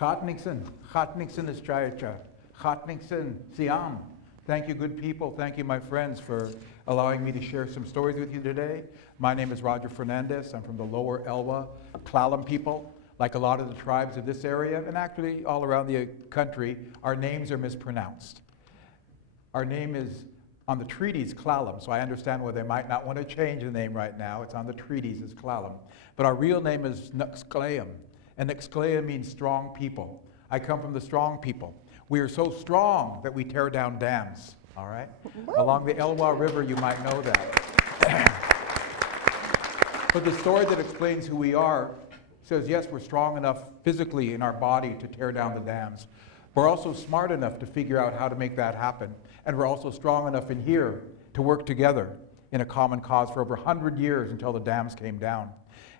Chatnikson Istrayacha, Chatnikson Siam. Thank you, good people. Thank you, my friends, for allowing me to share some stories with you today. My name is Roger Fernandes. I'm from the lower Elwha S'Klallam people. Like a lot of the tribes of this area, and actually all around the country, our names are mispronounced. Our name is on the treaties S'Klallam, so I understand why they might not want to change the name right now. It's on the treaties as S'Klallam. But our real name is Nooksack, and Nooksack means strong people. I come from the strong people. We are so strong that we tear down dams, all right? Along the Elwha River, you might know that. But the story that explains who we are says, yes, we're strong enough physically in our body to tear down the dams. We're also smart enough to figure out how to make that happen. And we're also strong enough in here to work together in a common cause for over 100 years until the dams came down.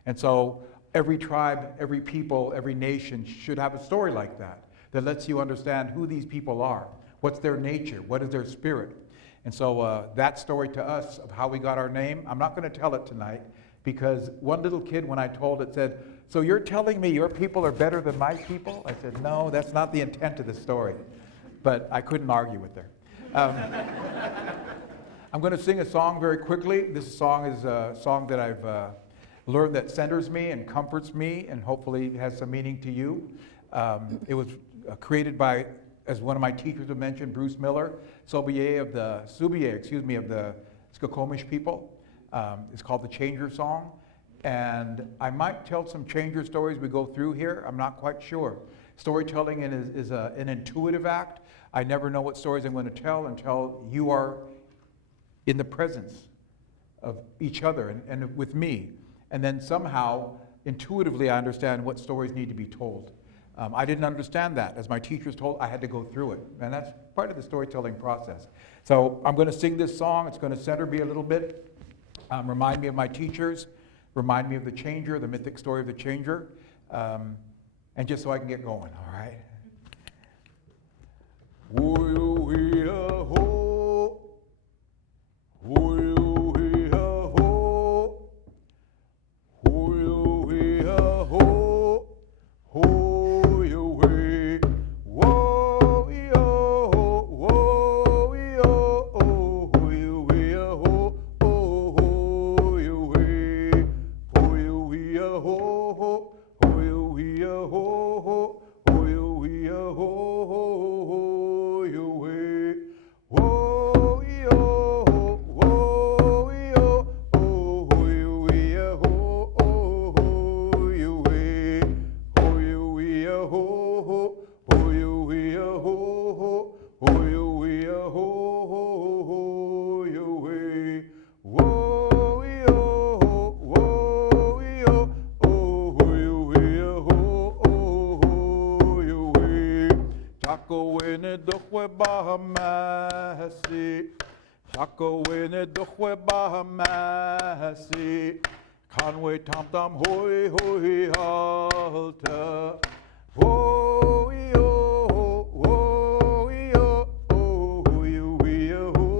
And so every tribe, every people, every nation should have a story like that, that lets you understand who these people are, what's their nature, what is their spirit. And so that story to us of how we got our name, I'm not going to tell it tonight, because one little kid, when I told it, said, "So you're telling me your people are better than my people?" I said, "No, that's not the intent of the story." But I couldn't argue with her. I'm going to sing a song very quickly. This song is a song that I've learned that centers me and comforts me and hopefully has some meaning to you. It was created by, as one of my teachers have mentioned, Bruce Miller, Subiye of the Skokomish people. It's called the Changer Song. And I might tell some changer stories we go through here. I'm not quite sure. Storytelling is an intuitive act. I never know what stories I'm going to tell until you are in the presence of each other and with me. And then somehow, intuitively, I understand what stories need to be told. I didn't understand that. As my teachers told, I had to go through it. And that's part of the storytelling process. So I'm going to sing this song. It's going to center me a little bit. Remind me of my teachers, remind me of the changer, the mythic story of the changer, and just so I can get going, all right? Conway tom tom hoy hoy halta hoy yo hoy yo hoy yo hoy yo hoy yo hoy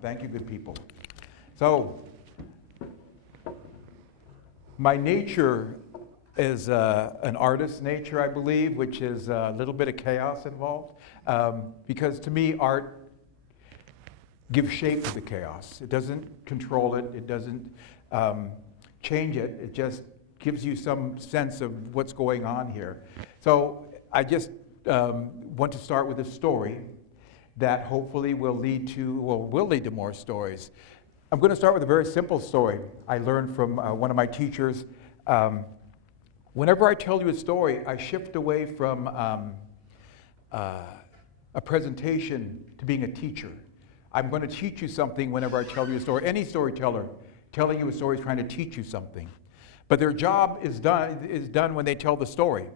Thank you, good people. So, my nature is an artist's nature, I believe, which is a little bit of chaos involved. Because to me, art gives shape to the chaos. It doesn't control it. It doesn't change it. It just gives you some sense of what's going on here. So I just want to start with a story that hopefully will lead to more stories. I'm going to start with a very simple story I learned from one of my teachers. Whenever I tell you a story, I shift away from a presentation to being a teacher. I'm going to teach you something whenever I tell you a story. Any storyteller telling you a story is trying to teach you something. But their job is done when they tell the story.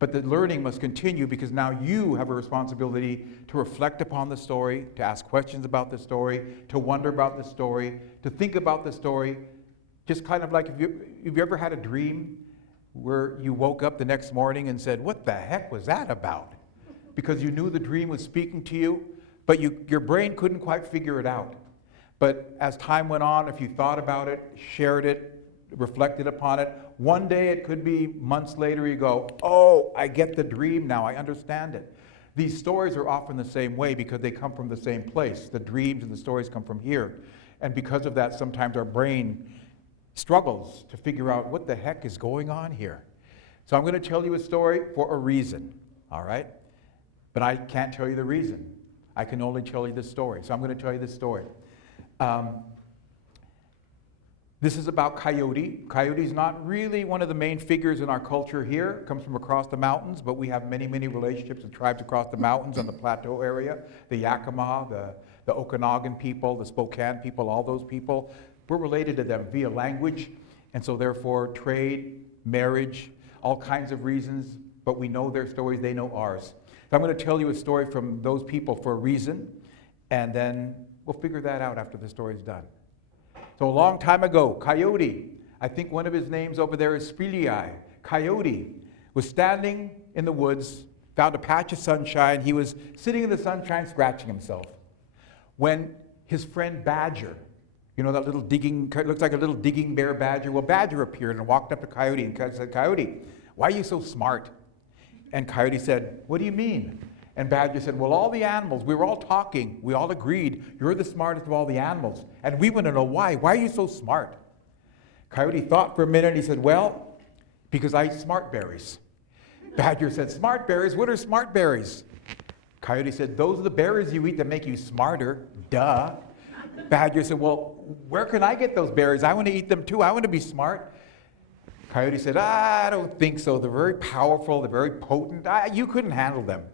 But the learning must continue because now you have a responsibility to reflect upon the story, to ask questions about the story, to wonder about the story, to think about the story. Just kind of like if you ever had a dream where you woke up the next morning and said, what the heck was that about? Because you knew the dream was speaking to you, but your brain couldn't quite figure it out. But as time went on, if you thought about it, shared it, reflected upon it, one day it could be months later you go, oh, I get the dream now, I understand it. These stories are often the same way because they come from the same place. The dreams and the stories come from here. And because of that, sometimes our brain struggles to figure out what the heck is going on here. So I'm going to tell you a story for a reason, all right? But I can't tell you the reason. I can only tell you the story. So I'm going to tell you this story. This is about Coyote. Coyote is not really one of the main figures in our culture here. It comes from across the mountains, but we have many, many relationships with tribes across the mountains on the plateau area. The Yakima, the Okanagan people, the Spokane people, all those people. We're related to them via language, and so therefore trade, marriage, all kinds of reasons, but we know their stories, they know ours. So I'm going to tell you a story from those people for a reason, and then we'll figure that out after the story's done. So a long time ago, Coyote, I think one of his names over there is Spilii. Coyote was standing in the woods, found a patch of sunshine. He was sitting in the sunshine scratching himself when his friend Badger, you know that little digging, looks like a little digging bear badger. Well, Badger appeared and walked up to Coyote and said, Coyote, why are you so smart? And Coyote said, what do you mean? And Badger said, well, all the animals, we were all talking, we all agreed, you're the smartest of all the animals. And we want to know why. Why are you so smart? Coyote thought for a minute and he said, well, because I eat smart berries. Badger said, smart berries? What are smart berries? Coyote said, those are the berries you eat that make you smarter. Duh. Badger said, well, where can I get those berries? I want to eat them too. I want to be smart. Coyote said, I don't think so. They're very powerful. They're very potent. You couldn't handle them.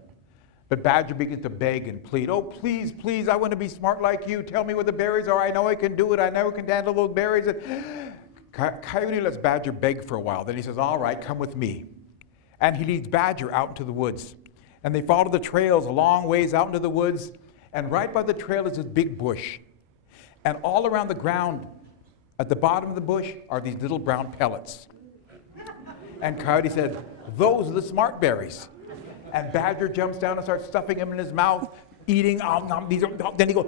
But Badger begins to beg and plead. Oh, please, please, I want to be smart like you. Tell me what the berries are. I know I can do it. I know I can handle those berries. And Coyote lets Badger beg for a while. Then he says, all right, come with me. And he leads Badger out into the woods. And they follow the trails a long ways out into the woods. And right by the trail is this big bush. And all around the ground, at the bottom of the bush, are these little brown pellets. And Coyote said, those are the smart berries. And Badger jumps down and starts stuffing them in his mouth, eating. Then he goes,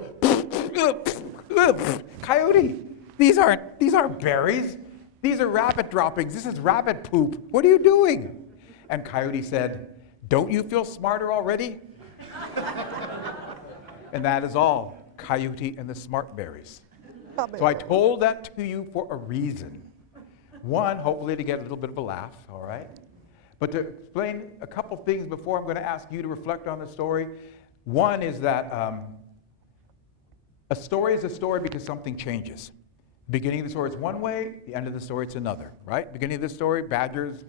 Coyote, these aren't berries. These are rabbit droppings. This is rabbit poop. What are you doing? And Coyote said, don't you feel smarter already? And that is all. Coyote and the smart berries. So I told that to you for a reason. One, hopefully to get a little bit of a laugh, all right? But to explain a couple things before I'm going to ask you to reflect on the story. One is that a story is a story because something changes. The beginning of the story is one way, the end of the story it's another, right? Beginning of the story, Badger's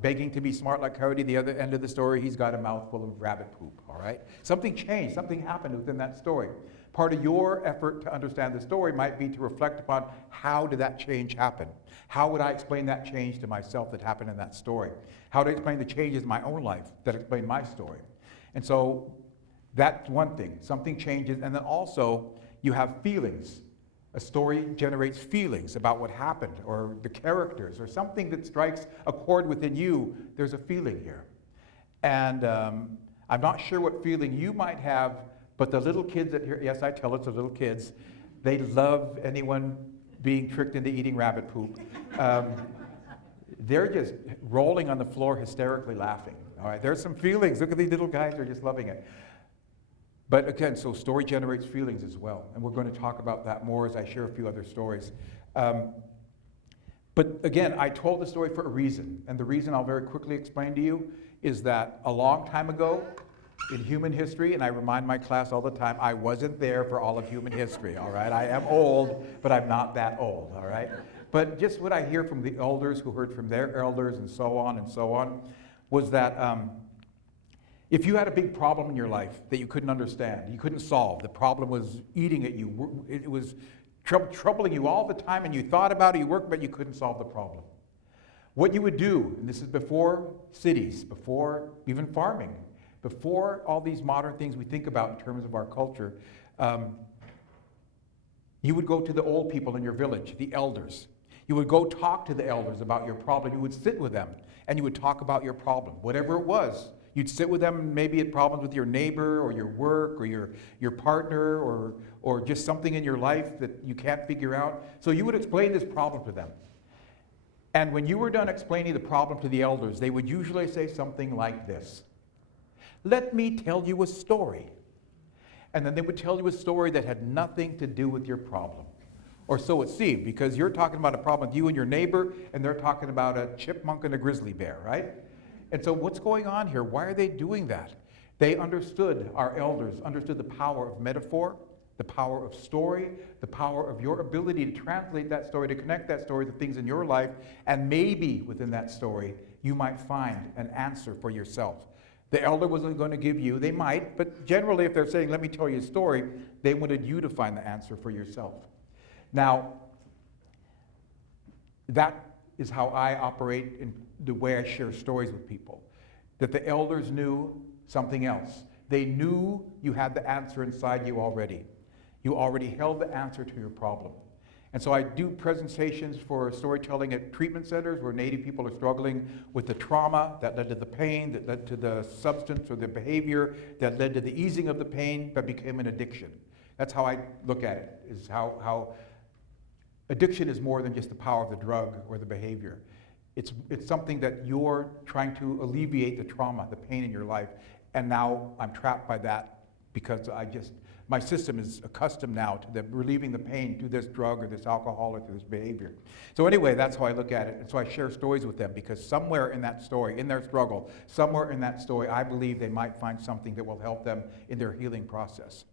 begging to be smart like Coyote. The other end of the story, he's got a mouthful of rabbit poop, all right? Something changed, something happened within that story. Part of your effort to understand the story might be to reflect upon how did that change happen? How would I explain that change to myself that happened in that story? How do I explain the changes in my own life that explain my story? And so that's one thing. Something changes, and then also you have feelings. A story generates feelings about what happened or the characters or something that strikes a chord within you. There's a feeling here. And I'm not sure what feeling you might have, but the little kids that here, yes, I tell it to little kids, they love anyone being tricked into eating rabbit poop. They're just rolling on the floor hysterically laughing. All right, there's some feelings. Look at these little guys, they're just loving it. But again, so story generates feelings as well. And we're going to talk about that more as I share a few other stories. But again, I told the story for a reason. And the reason I'll very quickly explain to you is that a long time ago in human history, and I remind my class all the time, I wasn't there for all of human history, all right? I am old, but I'm not that old, all right? But just what I hear from the elders who heard from their elders and so on, was that if you had a big problem in your life that you couldn't understand, you couldn't solve, the problem was eating at you, it was troubling you all the time, and you thought about it, you worked, but you couldn't solve the problem. What you would do, and this is before cities, before even farming, before all these modern things we think about in terms of our culture, you would go to the old people in your village, the elders. You would go talk to the elders about your problem. You would sit with them and you would talk about your problem, whatever it was. You'd sit with them, maybe it problems with your neighbor or your work or your partner or just something in your life that you can't figure out. So you would explain this problem to them. And when you were done explaining the problem to the elders, they would usually say something like this. Let me tell you a story. And then they would tell you a story that had nothing to do with your problem. Or so it seemed, because you're talking about a problem with you and your neighbor, and they're talking about a chipmunk and a grizzly bear, right? And so what's going on here? Why are they doing that? They understood, our elders understood the power of metaphor, the power of story, the power of your ability to translate that story, to connect that story to things in your life, and maybe within that story, you might find an answer for yourself. The elder wasn't going to give you, they might, but generally if they're saying, let me tell you a story, they wanted you to find the answer for yourself. Now, that is how I operate in the way I share stories with people. That the elders knew something else. They knew you had the answer inside you already. You already held the answer to your problem. And so I do presentations for storytelling at treatment centers where Native people are struggling with the trauma that led to the pain, that led to the substance or the behavior, that led to the easing of the pain, but became an addiction. That's how I look at it, is how addiction is more than just the power of the drug or the behavior. It's something that you're trying to alleviate the trauma, the pain in your life, and now I'm trapped by that because my system is accustomed now to relieving the pain through this drug or this alcohol or through this behavior. So anyway, that's how I look at it. And so I share stories with them because somewhere in that story, in their struggle, somewhere in that story, I believe they might find something that will help them in their healing process.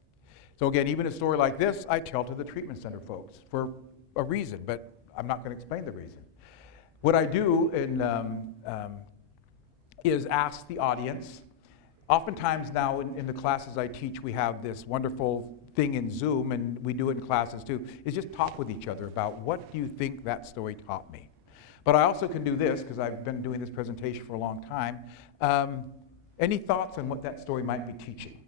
So again, even a story like this, I tell to the treatment center folks for a reason, but I'm not going to explain the reason. What I do is ask the audience. Oftentimes now in the classes I teach, we have this wonderful thing in Zoom, and we do it in classes too, is just talk with each other about what do you think that story taught me. But I also can do this, because I've been doing this presentation for a long time. Any thoughts on what that story might be teaching?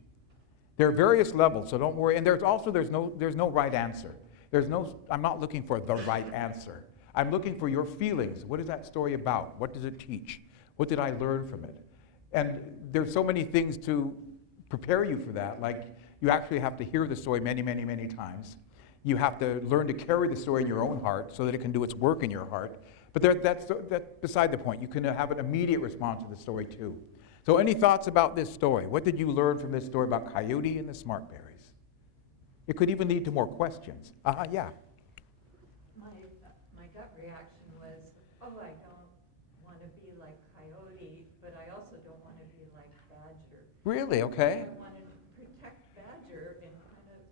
There are various levels, so don't worry. And there's no right answer. I'm not looking for the right answer. I'm looking for your feelings. What is that story about? What does it teach? What did I learn from it? And there's so many things to prepare you for that. Like, you actually have to hear the story many, many, many times. You have to learn to carry the story in your own heart so that it can do its work in your heart. But that's beside the point. You can have an immediate response to the story too. So any thoughts about this story? What did you learn from this story about Coyote and the Smartberries? It could even lead to more questions. Yeah. My gut reaction was, I don't want to be like Coyote, but I also don't want to be like Badger. Really? Okay. I wanted to protect Badger and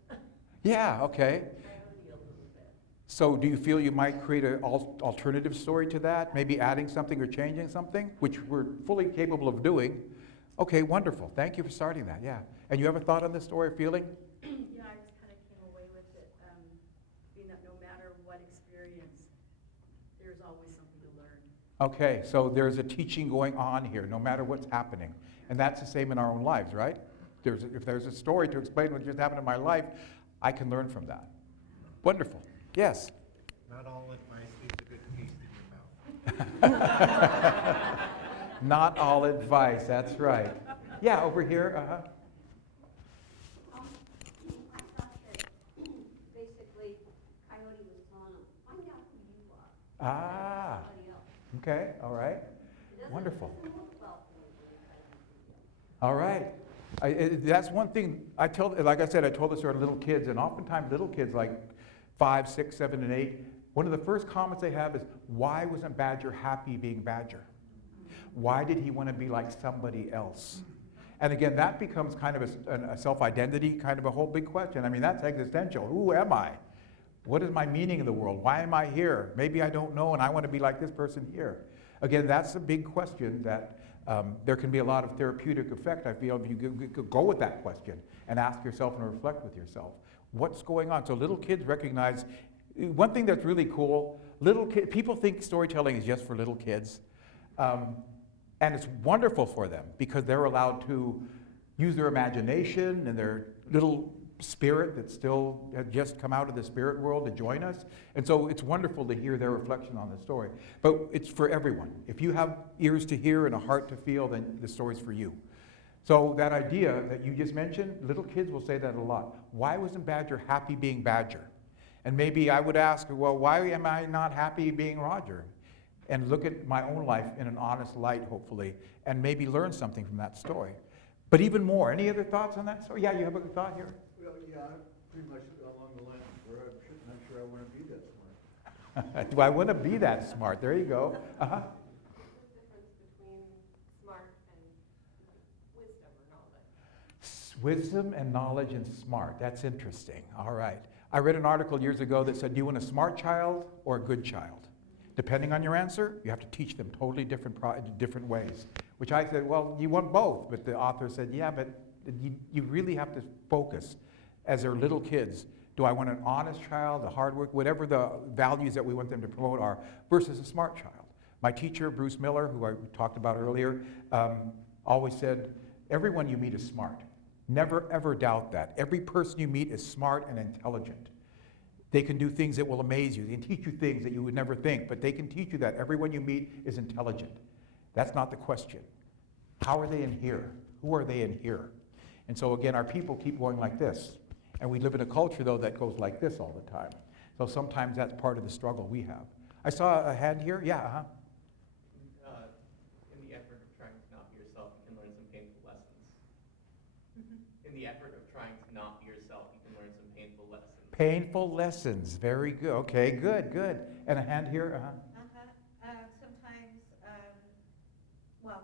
kind of yeah, okay. Coyote a little bit. So do you feel you might create an alternative story to that? Maybe adding something or changing something, which we're fully capable of doing. Okay, wonderful. Thank you for starting that, yeah. And you have a thought on this story or feeling? Yeah, I just kind of came away with it, being that no matter what experience, there's always something to learn. Okay, so there's a teaching going on here, no matter what's happening. And that's the same in our own lives, right? If there's a story to explain what just happened in my life, I can learn from that. Wonderful. Yes? Not all advice leaves a good taste in your mouth. Not all advice, that's right. Yeah, over here, I thought that basically Coyote was telling him, find out who you are. Ah, Somebody else. okay, all right. It doesn't- Wonderful. It doesn't look well for me. All right. That's one thing like I said, I told this to our little kids, and oftentimes little kids like 5, 6, 7, and 8, one of the first comments they have is, why wasn't Badger happy being Badger? Why did he want to be like somebody else? And again, that becomes kind of a self-identity, kind of a whole big question. I mean, that's existential. Who am I? What is my meaning in the world? Why am I here? Maybe I don't know, and I want to be like this person here. Again, that's a big question that there can be a lot of therapeutic effect, I feel, if you go with that question and ask yourself and reflect with yourself. What's going on? So little kids recognize, one thing that's really cool, people think storytelling is just for little kids. And it's wonderful for them because they're allowed to use their imagination and their little spirit that still had just come out of the spirit world to join us. And so it's wonderful to hear their reflection on the story. But it's for everyone. If you have ears to hear and a heart to feel, then the story's for you. So that idea that you just mentioned, little kids will say that a lot. Why wasn't Badger happy being Badger? And maybe I would ask, well, why am I not happy being Roger? And look at my own life in an honest light, hopefully, and maybe learn something from that story. But even more, any other thoughts on that story? Yeah, you have a thought here? Well, yeah, pretty much along the lines where I'm not sure I want to be that smart. Do I want to be that smart? There you go. Uh-huh. What's the difference between smart and wisdom or knowledge? Wisdom and knowledge and smart. That's interesting. All right. I read an article years ago that said, do you want a smart child or a good child? Depending on your answer, you have to teach them totally different ways. Which I said, well, you want both. But the author said, yeah, but you really have to focus as they're little kids. Do I want an honest child, a hard work, whatever the values that we want them to promote are, versus a smart child. My teacher, Bruce Miller, who I talked about earlier, always said, everyone you meet is smart. Never, ever doubt that. Every person you meet is smart and intelligent. They can do things that will amaze you. They can teach you things that you would never think, but they can teach you that everyone you meet is intelligent. That's not the question. How are they in here? Who are they in here? And so again, our people keep going like this. And we live in a culture, though, that goes like this all the time. So sometimes that's part of the struggle we have. I saw a hand here. Yeah, uh-huh. In the effort of trying to not be yourself, you can learn some painful lessons. In the effort of trying to not be yourself, you can learn some painful lessons. Painful lessons. Very good. Okay, good, good. And a hand here. Uh-huh. Sometimes, well,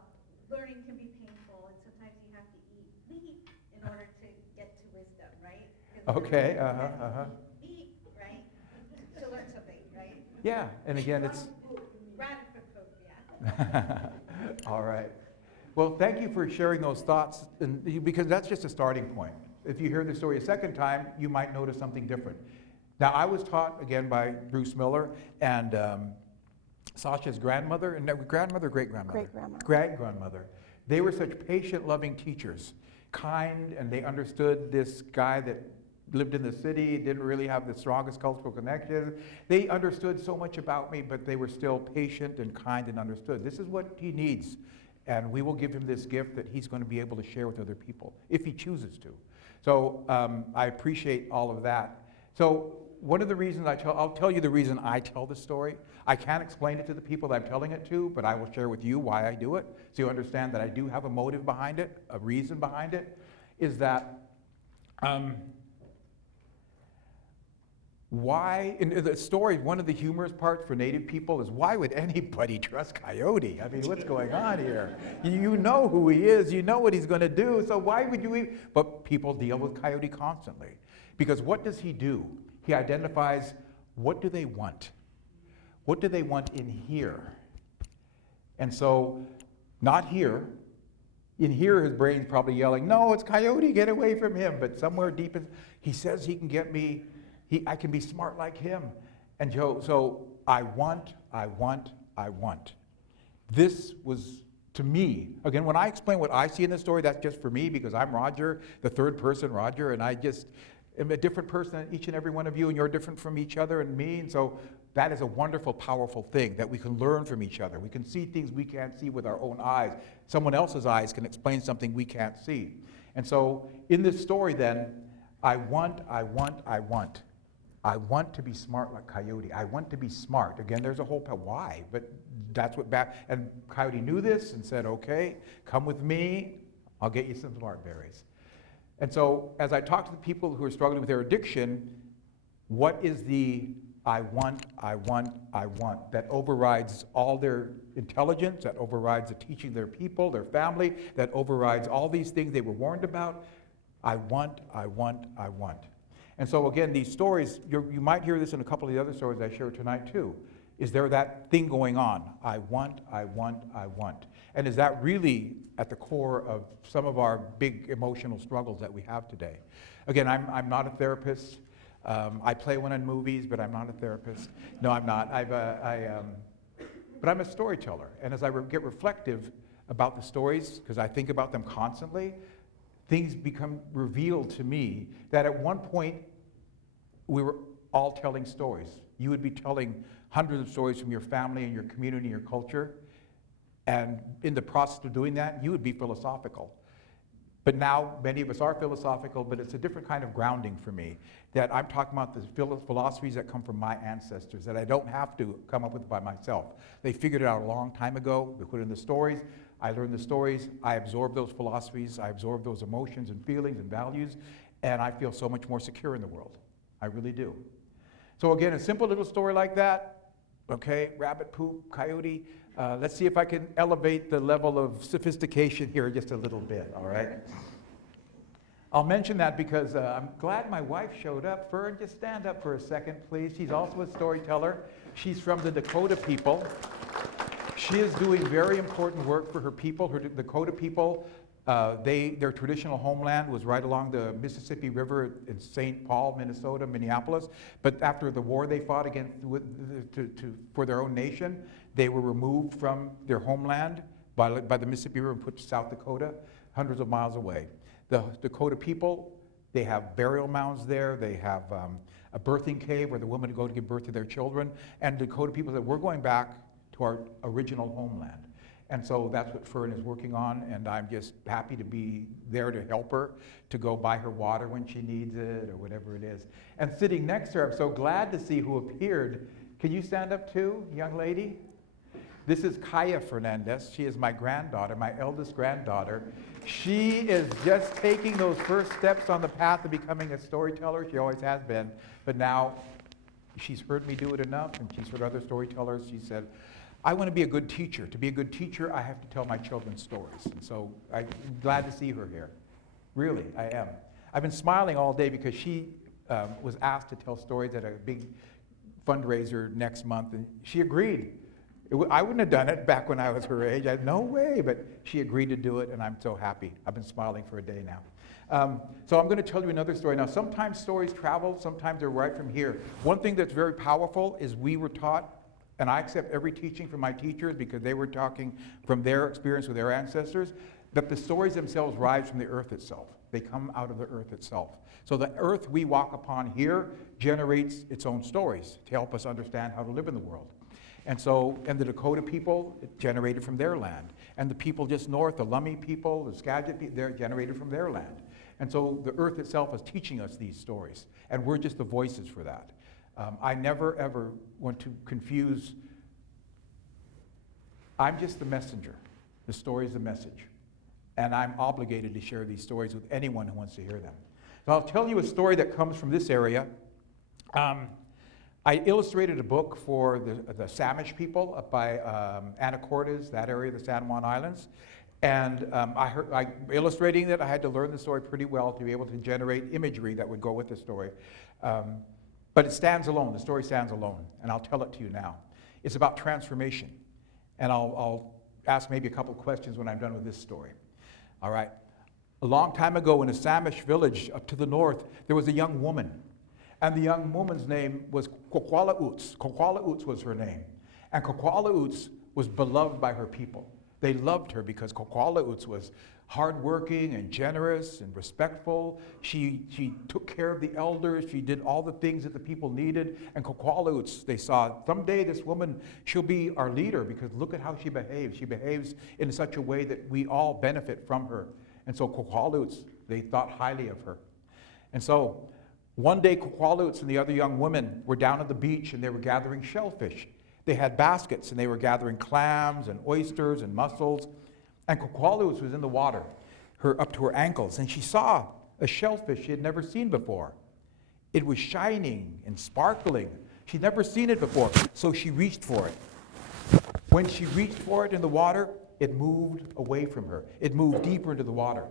learning can be painful, and sometimes you have to eat meat in order to get to wisdom, right? 'Cause Okay, you have to uh-huh. Eat, right? To learn something, right? Yeah, and again, it's... Radical food, yeah. All right. Well, thank you for sharing those thoughts, because that's just a starting point. If you hear the story a second time, you might notice something different. Now, I was taught, again, by Bruce Miller and Sasha's grandmother, and grandmother, great-grandmother? Great-grandmother. Great-grandmother. They were such patient, loving teachers, kind, and they understood this guy that lived in the city, didn't really have the strongest cultural connections. They understood so much about me, but they were still patient and kind and understood. This is what he needs, and we will give him this gift that he's going to be able to share with other people, if he chooses to. So I appreciate all of that. So one of the reasons I'll tell you the reason I tell this story. I can't explain it to the people that I'm telling it to, but I will share with you why I do it, so you understand that I do have a motive behind it, a reason behind it, is that why, in the story, one of the humorous parts for Native people is, why would anybody trust Coyote? I mean, what's going on here? You know who he is, you know what he's going to do, so why would you even? But people deal with Coyote constantly. Because what does he do? He identifies, what do they want? What do they want in here? And so, not here. In here, his brain's probably yelling, no, it's Coyote, get away from him. But somewhere deep in, he says he can get me, I can be smart like him. And so I want. This was, to me, again, when I explain what I see in this story, that's just for me, because I'm Roger, the third person Roger, and I just am a different person than each and every one of you, and you're different from each other and me. And so that is a wonderful, powerful thing, that we can learn from each other. We can see things we can't see with our own eyes. Someone else's eyes can explain something we can't see. And so in this story then, I want to be smart like Coyote. I want to be smart. Again, there's a whole, why? But that's what and Coyote knew this and said, okay, come with me, I'll get you some smart berries. And so as I talk to the people who are struggling with their addiction, what is the I want that overrides all their intelligence, that overrides the teaching their people, their family, that overrides all these things they were warned about? I want. And so again, these stories, you might hear this in a couple of the other stories I share tonight too. Is there that thing going on? I want. And is that really at the core of some of our big emotional struggles that we have today? Again, I'm not a therapist. I play one in movies, but I'm not a therapist. No, I'm not. But I'm a storyteller. And as I get reflective about the stories, because I think about them constantly, things become revealed to me that at one point we were all telling stories. You would be telling hundreds of stories from your family and your community and your culture. And in the process of doing that, you would be philosophical. But now, many of us are philosophical, but it's a different kind of grounding for me. That I'm talking about the philosophies that come from my ancestors, that I don't have to come up with by myself. They figured it out a long time ago. They put in the stories. I learned the stories. I absorb those philosophies. I absorb those emotions and feelings and values. And I feel so much more secure in the world. I really do. So again, a simple little story like that, okay, rabbit poop, coyote. Let's see if I can elevate the level of sophistication here just a little bit, all right? I'll mention that because I'm glad my wife showed up. Fern, just stand up for a second, please. She's also a storyteller. She's from the Dakota people. She is doing very important work for her people. Her Dakota people, their traditional homeland was right along the Mississippi River in St. Paul, Minnesota, Minneapolis. But after the war they fought against for their own nation, they were removed from their homeland by the Mississippi River and put to South Dakota, hundreds of miles away. The Dakota people, they have burial mounds there. They have a birthing cave where the women go to give birth to their children. And Dakota people said, we're going back to our original homeland. And so that's what Fern is working on, and I'm just happy to be there to help her, to go buy her water when she needs it, or whatever it is. And sitting next to her, I'm so glad to see who appeared. Can you stand up too, young lady? This is Kaya Fernandes. She is my granddaughter, my eldest granddaughter. She is just taking those first steps on the path of becoming a storyteller. She always has been, but now she's heard me do it enough, and she's heard other storytellers. She said, I want to be a good teacher. To be a good teacher, I have to tell my children stories. And so I'm glad to see her here. Really, I am. I've been smiling all day because she was asked to tell stories at a big fundraiser next month, and she agreed. I wouldn't have done it back when I was her age. I had no way, but she agreed to do it, and I'm so happy. I've been smiling for a day now. So I'm going to tell you another story. Now, sometimes stories travel. Sometimes they're right from here. One thing that's very powerful is we were taught, and I accept every teaching from my teachers because they were talking from their experience with their ancestors, that the stories themselves rise from the earth itself. They come out of the earth itself. So the earth we walk upon here generates its own stories to help us understand how to live in the world. And so, and the Dakota people, it generated from their land. And the people just north, the Lummi people, the Skagit people, they're generated from their land. And so the earth itself is teaching us these stories. And we're just the voices for that. I never, ever want to confuse. I'm just the messenger. The story is the message. And I'm obligated to share these stories with anyone who wants to hear them. So I'll tell you a story that comes from this area. I illustrated a book for the Samish people up by Anacortes, that area, the San Juan Islands. And illustrating that, I had to learn the story pretty well to be able to generate imagery that would go with the story. But it stands alone. The story stands alone. And I'll tell it to you now. It's about transformation. And I'll ask maybe a couple questions when I'm done with this story. All right. A long time ago in a Samish village up to the north, there was a young woman. And the young woman's name was Taqwšəblu. Taqwšəblu was her name. And Taqwšəblu was beloved by her people. They loved her because Taqwšəblu was hardworking and generous and respectful. She took care of the elders. She did all the things that the people needed. And Taqwšəblu, they saw, someday this woman, she'll be our leader because look at how she behaves. She behaves in such a way that we all benefit from her. And so Taqwšəblu, they thought highly of her. And so one day Taqwšəblu and the other young women were down at the beach and they were gathering shellfish. They had baskets and they were gathering clams and oysters and mussels. And Taqwšəblu was in the water, up to her ankles, and she saw a shellfish she had never seen before. It was shining and sparkling. She'd never seen it before, so she reached for it. When she reached for it in the water, it moved away from her. It moved deeper into the water.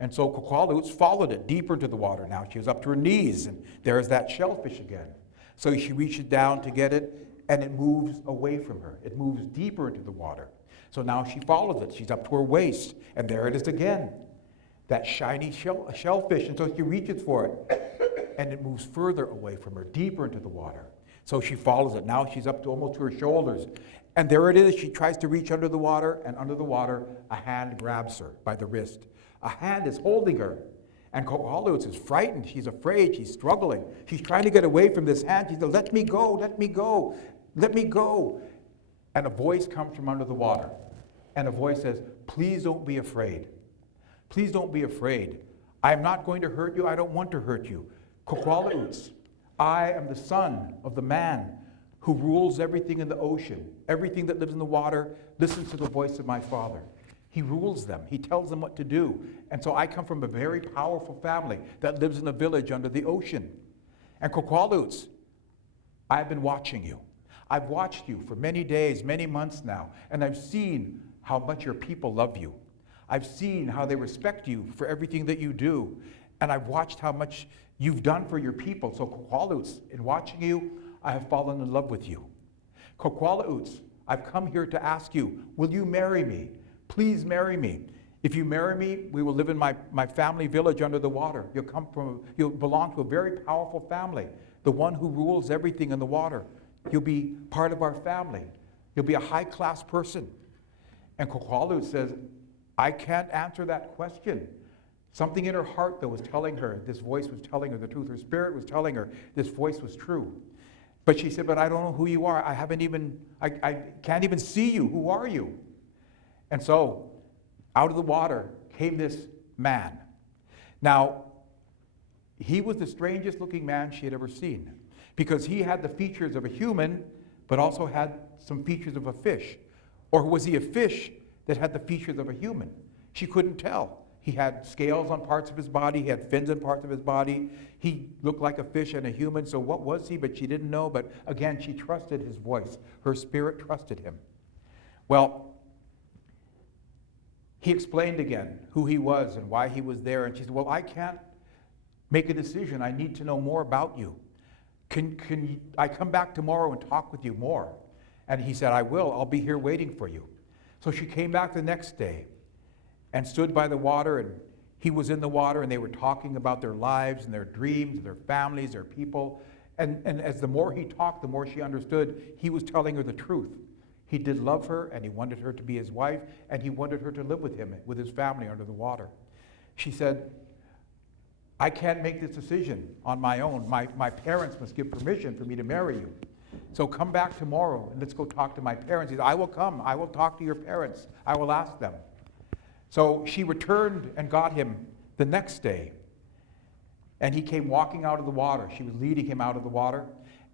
And so Taqwšəblu followed it deeper into the water. Now she was up to her knees, and there's that shellfish again. So she reaches down to get it, and it moves away from her. It moves deeper into the water. So now she follows it. She's up to her waist, and there it is again, that shiny shellfish. And so she reaches for it, and it moves further away from her, deeper into the water. So she follows it. Now she's up to almost to her shoulders. And there it is. She tries to reach under the water, and under the water, a hand grabs her by the wrist. A hand is holding her. And Coqualudes is frightened. She's afraid. She's struggling. She's trying to get away from this hand. She says, let me go, let me go, let me go. And a voice comes from under the water. And a voice says, please don't be afraid. Please don't be afraid. I am not going to hurt you. I don't want to hurt you. Coqualudes, I am the son of the man who rules everything in the ocean. Everything that lives in the water listens to the voice of my father. He rules them. He tells them what to do. And so I come from a very powerful family that lives in a village under the ocean. And Coqualudes, I've been watching you. I've watched you for many days, many months now, and I've seen how much your people love you. I've seen how they respect you for everything that you do. And I've watched how much you've done for your people. So Coqualudes, in watching you, I have fallen in love with you. Coqualudes, I've come here to ask you, will you marry me? Please marry me. If you marry me, we will live in my family village under the water. You'll belong to a very powerful family, the one who rules everything in the water. You'll be part of our family. You'll be a high-class person. And Coqualudes says, I can't answer that question. Something in her heart, though, was telling her, this voice was telling her the truth. Her spirit was telling her this voice was true. But she said, but I don't know who you are. I can't even see you. Who are you? And so, out of the water came this man. Now, he was the strangest looking man she had ever seen, because he had the features of a human, but also had some features of a fish. Or was he a fish that had the features of a human? She couldn't tell. He had scales on parts of his body. He had fins on parts of his body. He looked like a fish and a human. So what was he? But she didn't know. But again, she trusted his voice. Her spirit trusted him. Well, he explained again who he was and why he was there. And she said, well, I can't make a decision. I need to know more about you. Can I come back tomorrow and talk with you more? And he said, I will. I'll be here waiting for you. So she came back the next day and stood by the water, and he was in the water, and they were talking about their lives and their dreams, their families, their people. And as the more he talked, the more she understood he was telling her the truth. He did love her, and he wanted her to be his wife, and he wanted her to live with him, with his family under the water. She said, I can't make this decision on my own. My parents must give permission for me to marry you. So come back tomorrow, and let's go talk to my parents. He said, I will come. I will talk to your parents. I will ask them. So she returned and got him the next day. And he came walking out of the water. She was leading him out of the water.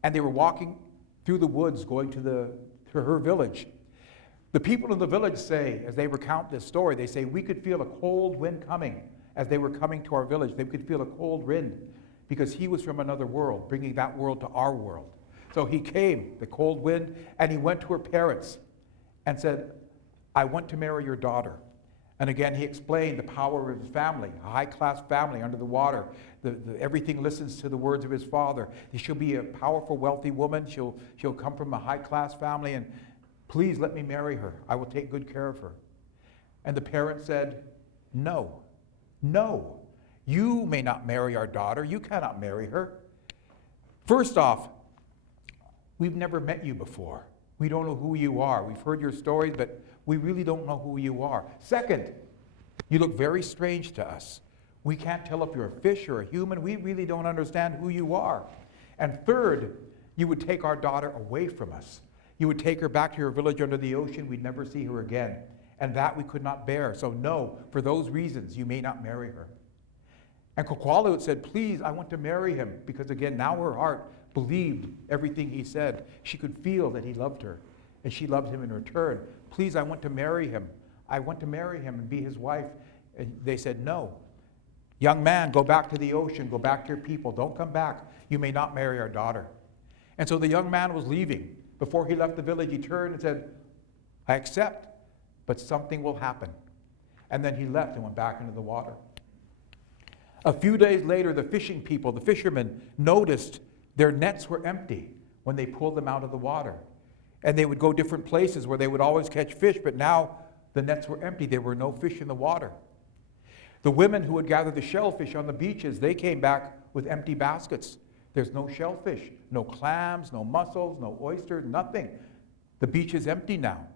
And they were walking through the woods going to her village. The people in the village say, as they recount this story, they say, we could feel a cold wind coming as they were coming to our village. They could feel a cold wind because he was from another world, bringing that world to our world. So he came, the cold wind, and he went to her parents and said, I want to marry your daughter. And again, he explained the power of his family, a high-class family under the water. Everything listens to the words of his father. She'll be a powerful, wealthy woman. She'll come from a high-class family, and please let me marry her. I will take good care of her. And the parents said, no, no. You may not marry our daughter. You cannot marry her. First off, we've never met you before. We don't know who you are. We've heard your stories, but we really don't know who you are. Second, you look very strange to us. We can't tell if you're a fish or a human. We really don't understand who you are. And third, you would take our daughter away from us. You would take her back to your village under the ocean. We'd never see her again. And that we could not bear. So no, for those reasons, you may not marry her. And Coqualudes said, please, I want to marry him. Because again, now her heart believed everything he said. She could feel that he loved her, and she loved him in return. Please, I want to marry him. I want to marry him and be his wife. And they said, no. Young man, go back to the ocean. Go back to your people. Don't come back. You may not marry our daughter. And so the young man was leaving. Before he left the village, he turned and said, I accept, but something will happen. And then he left and went back into the water. A few days later, the fishing people, the fishermen, noticed their nets were empty when they pulled them out of the water. And they would go different places where they would always catch fish, but now the nets were empty. There were no fish in the water. The women who would gather the shellfish on the beaches, they came back with empty baskets. There's no shellfish, no clams, no mussels, no oysters, nothing. The beach is empty now.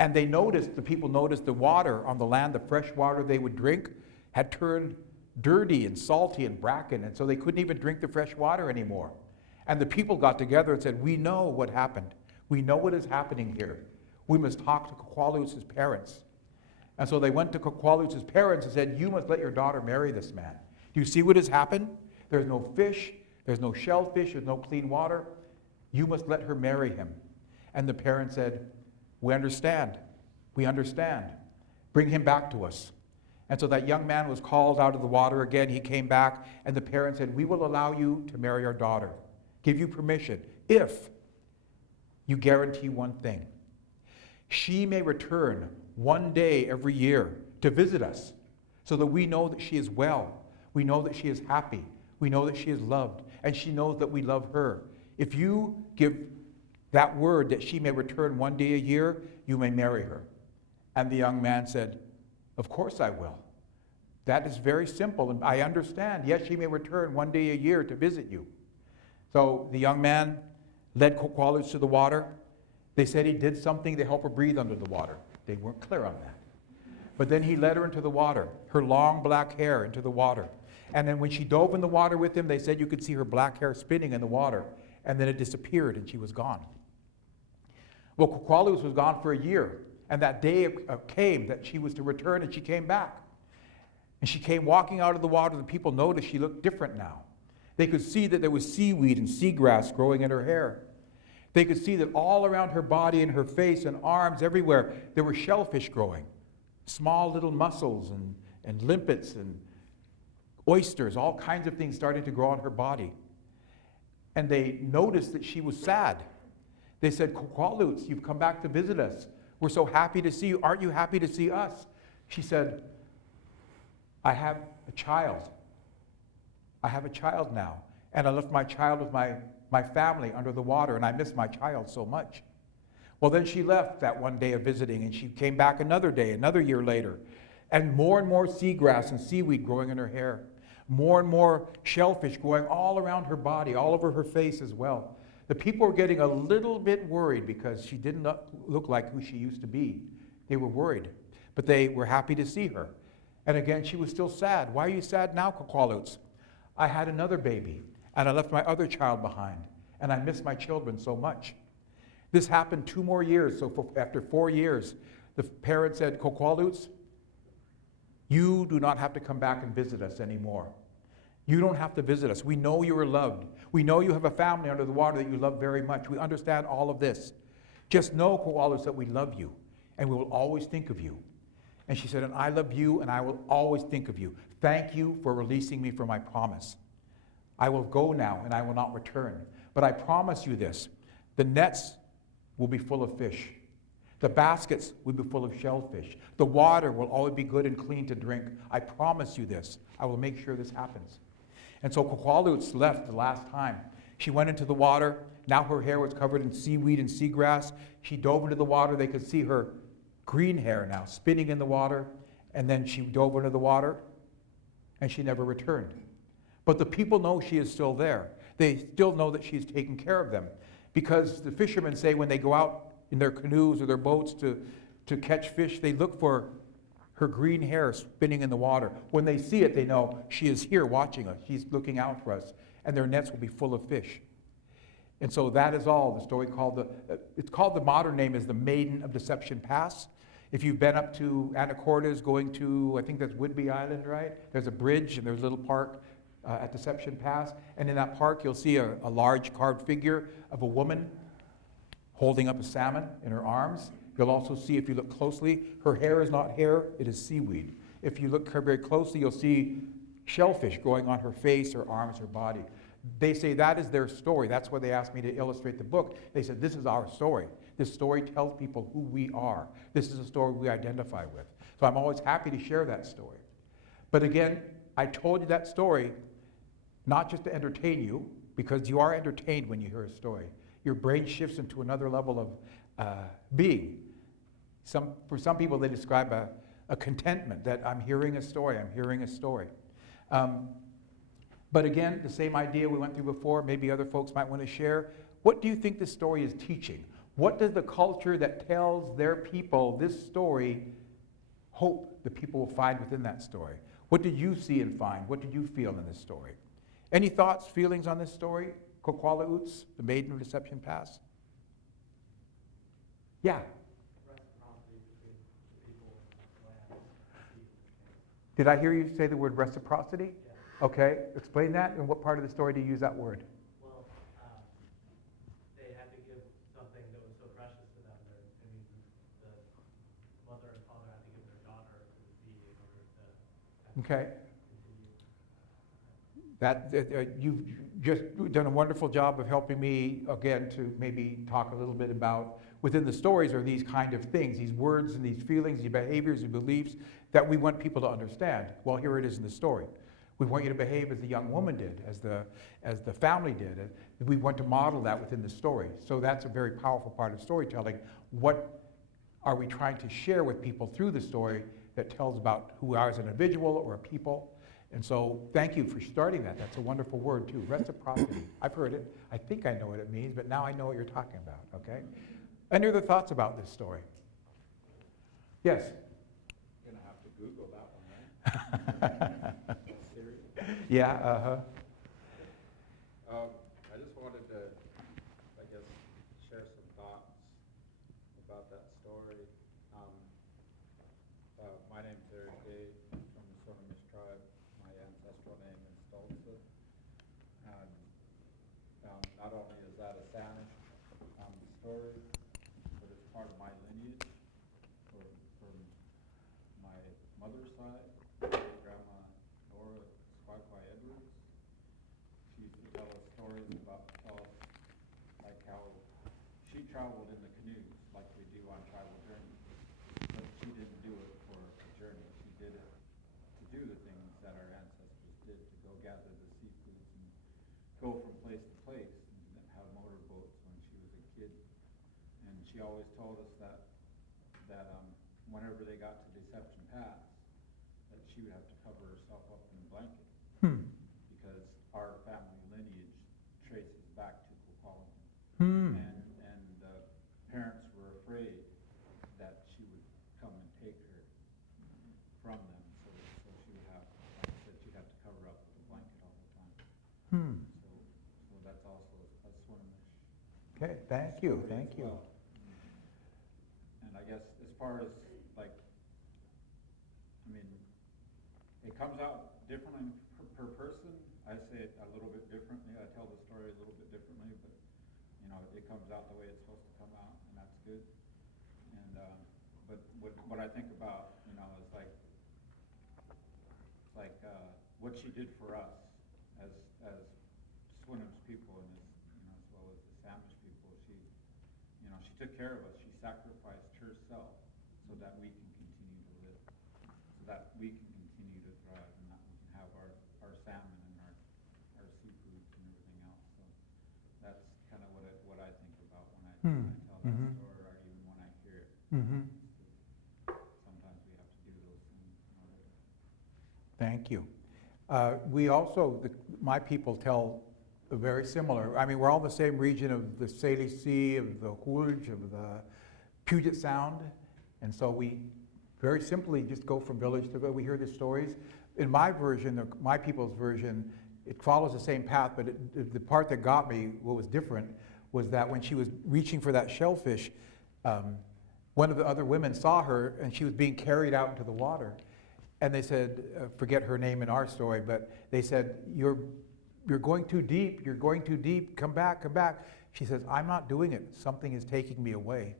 And they noticed, the people noticed the water on the land, the fresh water they would drink, had turned dirty and salty and bracken, and so they couldn't even drink the fresh water anymore. And the people got together and said, we know what happened. We know what is happening here. We must talk to Taqwšəblu's parents. And so they went to Taqwšəblu's parents and said, you must let your daughter marry this man. Do you see what has happened? There's no fish, there's no shellfish, there's no clean water. You must let her marry him. And the parents said, we understand. We understand. Bring him back to us. And so that young man was called out of the water again. He came back, and the parents said, we will allow you to marry our daughter. Give you permission if you guarantee one thing. She may return one day every year to visit us so that we know that she is well. We know that she is happy. We know that she is loved. And she knows that we love her. If you give that word that she may return one day a year, you may marry her. And the young man said, of course I will. That is very simple, and I understand. Yes, she may return one day a year to visit you. So the young man led Taqwšəblu to the water. They said he did something to help her breathe under the water. They weren't clear on that. But then he led her into the water, her long black hair into the water. And then when she dove in the water with him, they said you could see her black hair spinning in the water. And then it disappeared and she was gone. Well, Taqwšəblu was gone for a year. And that day came that she was to return, and she came back. And she came walking out of the water. The people noticed she looked different now. They could see that there was seaweed and seagrass growing in her hair. They could see that all around her body and her face and arms, everywhere, there were shellfish growing. Small little mussels and limpets and oysters, all kinds of things starting to grow on her body. And they noticed that she was sad. They said, Taqwšəblu, you've come back to visit us. We're so happy to see you. Aren't you happy to see us? She said, I have a child. I have a child now. And I left my child with my family under the water, and I miss my child so much. Well, then she left that one day of visiting, and she came back another day, another year later. And more seagrass and seaweed growing in her hair. More and more shellfish growing all around her body, all over her face as well. The people were getting a little bit worried because she didn't look like who she used to be. They were worried, but they were happy to see her. And again, she was still sad. Why are you sad now, Taqwšəblu? I had another baby, and I left my other child behind, and I miss my children so much. This happened 2 more years, so after 4 years, the parents said, Taqwšəblu, you do not have to come back and visit us anymore. You don't have to visit us. We know you are loved. We know you have a family under the water that you love very much. We understand all of this. Just know, Taqwšəblu, that we love you, and we will always think of you. And she said, and I love you, and I will always think of you. Thank you for releasing me from my promise. I will go now, and I will not return. But I promise you this, the nets will be full of fish. The baskets will be full of shellfish. The water will always be good and clean to drink. I promise you this. I will make sure this happens. And so Taqwšəblu left the last time. She went into the water. Now her hair was covered in seaweed and seagrass. She dove into the water. They could see her green hair now spinning in the water. And then she dove into the water, and she never returned. But the people know she is still there. They still know that she's taking care of them. Because the fishermen say when they go out in their canoes or their boats to catch fish, they look for her green hair spinning in the water. When they see it, they know she is here watching us. She's looking out for us, and their nets will be full of fish. And so that is all. The story it's called, the modern name is the Maiden of Deception Pass. If you've been up to Anacortes going to, I think that's Whidbey Island, right? There's a bridge and there's a little park at Deception Pass. And in that park, you'll see a large carved figure of a woman holding up a salmon in her arms. You'll also see, if you look closely, her hair is not hair, it is seaweed. If you look very closely, you'll see shellfish growing on her face, her arms, her body. They say that is their story. That's why they asked me to illustrate the book. They said, this is our story. This story tells people who we are. This is a story we identify with. So I'm always happy to share that story. But again, I told you that story not just to entertain you, because you are entertained when you hear a story. Your brain shifts into another level of being. For some people, they describe a contentment that I'm hearing a story, I'm hearing a story. But again, the same idea we went through before, maybe other folks might want to share. What do you think this story is teaching? What does the culture that tells their people this story hope the people will find within that story? What did you see and find? What did you feel in this story? Any thoughts, feelings on this story? Taqwšəblu, the Maiden of Deception Pass? Yeah. Reciprocity between the people and the land. Did I hear you say the word reciprocity? Yeah. Okay, explain that, and what part of the story do you use that word? Well, they had to give something that was so precious to them. The mother and father had to give their daughter to the sea in order to Okay. continue. You've just done a wonderful job of helping me, again, to maybe talk a little bit about, within the stories are these kind of things, these words and these feelings, these behaviors and beliefs that we want people to understand. Well, here it is in the story. We want you to behave as the young woman did, as the family did. We want to model that within the story. So that's a very powerful part of storytelling. What are we trying to share with people through the story that tells about who we are as an individual or a people? And so thank you for starting that. That's a wonderful word too, reciprocity. I've heard it. I think I know what it means, but now I know what you're talking about, okay? Any other thoughts about this story? Yes? You're gonna have to Google that one, right? Yeah, uh-huh. I just wanted to, I guess, share some thoughts about that story. My name's Eric Day from the Swinomish tribe. My ancestral name is Stolze. And not only is that a Sanish story, but it's part of my lineage from my mother's side. Grandma Nora Edwards. She used to tell us stories about like how she traveled in the canoes like we do on tribal journeys. But she didn't do it for a journey. She did it to do the things that our ancestors did, to go gather the seafoods and go from place to place and have motorboats when she was a kid. And she always told us that whenever they got to Deception Pass, that she would have to cover herself up in a blanket. Because our family lineage traces back to Taqwšəblu. And the parents were afraid that she would come and take her from them, so she would have, like I said, she'd have to cover up with a blanket all the time. So that's also a Swinomish. Okay, thank you, story thank as you. well. And I guess as far as like, I mean, it comes out differently per person. I say it a little bit differently. I tell the story a little bit differently, but it comes out the way it's supposed to come out, and that's good. And but what I think about, is like what she did for us as Swinomish people, and as well as the Samish people. She took care of us. She sacrificed herself so that we can continue to live, so that we can continue to thrive, and that we can have our salmon and our seafoods and everything else. So that's kind of what I think about when I tell that story, or even when I hear it. Sometimes we have to do those things in order to. Thank you. We also, my people tell very similar. I mean, we're all in the same region of the Salish Sea, of the Hulj, of the Puget Sound, and so we very simply just go from village to village. We hear the stories. In my version, my people's version, it follows the same path, but the part that got me, what was different, was that when she was reaching for that shellfish, one of the other women saw her, and she was being carried out into the water. And they said, forget her name in our story, but they said, you're going too deep, you're going too deep, come back, come back. She says, I'm not doing it, something is taking me away.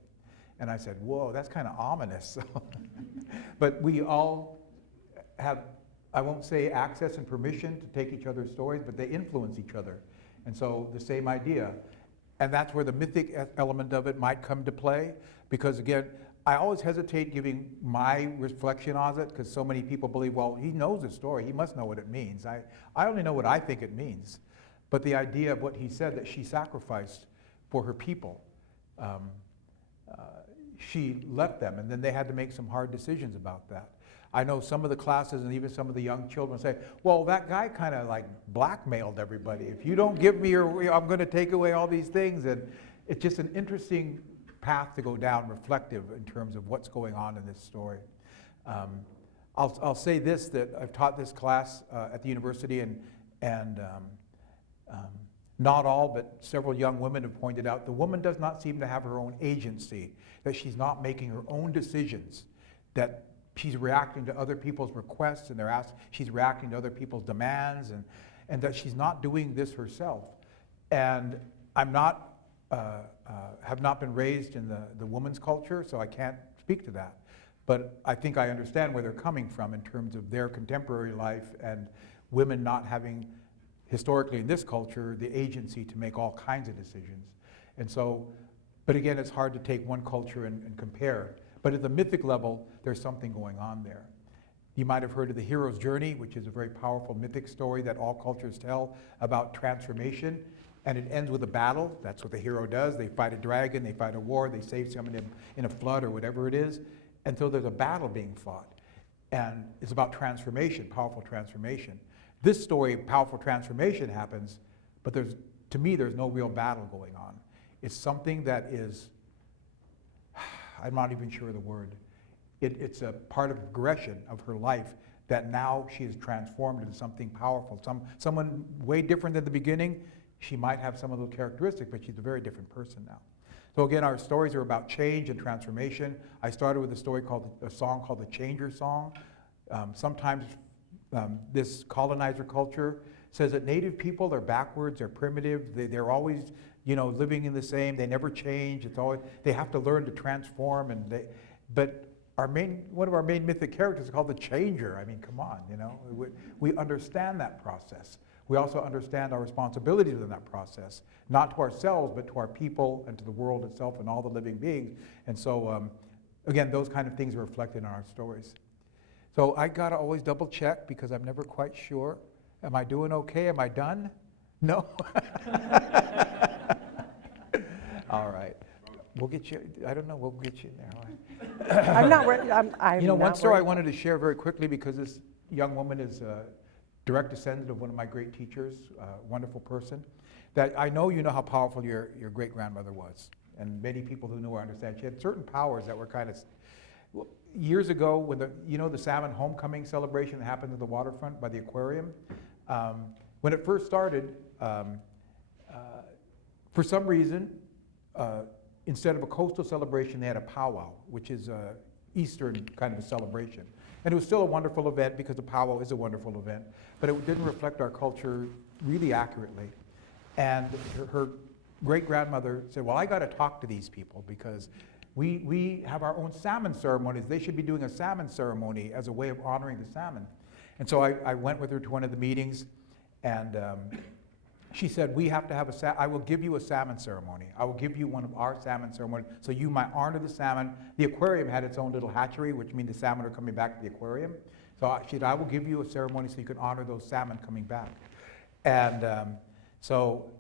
And I said, whoa, that's kind of ominous. But we all have, I won't say access and permission to take each other's stories, but they influence each other. And so the same idea. And that's where the mythic element of it might come to play, because again, I always hesitate giving my reflection on it, because so many people believe, well, he knows the story, he must know what it means. I only know what I think it means. But the idea of what he said, that she sacrificed for her people, she left them, and then they had to make some hard decisions about that. I know some of the classes and even some of the young children say, well, that guy kind of like blackmailed everybody. If you don't give me your, I'm going to take away all these things. And it's just an interesting path to go down, reflective in terms of what's going on in this story. I'll say this, that I've taught this class at the university, and not all, but several young women have pointed out the woman does not seem to have her own agency, that she's not making her own decisions, that she's reacting to other people's requests, and she's reacting to other people's demands, and that she's not doing this herself. And I'm not, have not been raised in the woman's culture, so I can't speak to that. But I think I understand where they're coming from in terms of their contemporary life and women not having, historically in this culture, the agency to make all kinds of decisions. And so, but again, it's hard to take one culture and compare. But at the mythic level, there's something going on there. You might have heard of the hero's journey, which is a very powerful mythic story that all cultures tell about transformation. And it ends with a battle. That's what the hero does. They fight a dragon, they fight a war, they save someone in a flood or whatever it is. And so there's a battle being fought. And it's about transformation, powerful transformation. This story, powerful transformation happens, but to me, there's no real battle going on. It's something that is, I'm not even sure of the word. It's a part of progression of her life that now she is transformed into something powerful. Someone way different than the beginning. She might have some of those characteristics, but she's a very different person now. So again, our stories are about change and transformation. I started with a song called the Changer Song. Sometimes this colonizer culture says that Native people are backwards, they're primitive, they're always, living in the same, they never change, they have to learn to transform, but one of our main mythic characters is called the Changer. I mean, come on, we understand that process. We also understand our responsibilities in that process, not to ourselves, but to our people and to the world itself and all the living beings. And so, again, those kind of things are reflected in our stories. So I gotta always double check because I'm never quite sure. Am I doing okay? Am I done? No? All right. We'll get you, I don't know, we'll get you in there. All right. I'm not worried. One story I wanted to share very quickly, because this young woman is a direct descendant of one of my great teachers, a wonderful person, that I know you know how powerful your great-grandmother was. And many people who know her understand. She had certain powers that were kind of, years ago, when the salmon homecoming celebration that happened at the waterfront by the aquarium, when it first started, for some reason, instead of a coastal celebration, they had a powwow, which is a Eastern kind of a celebration. And it was still a wonderful event because the powwow is a wonderful event, but it didn't reflect our culture really accurately. And her great-grandmother said, well, I got to talk to these people because we have our own salmon ceremonies. They should be doing a salmon ceremony as a way of honoring the salmon. And so I went with her to one of the meetings, and she said, we have to have I will give you a salmon ceremony. I will give you one of our salmon ceremonies, so you might honor the salmon. The aquarium had its own little hatchery, which means the salmon are coming back to the aquarium. So she said, I will give you a ceremony so you can honor those salmon coming back. And so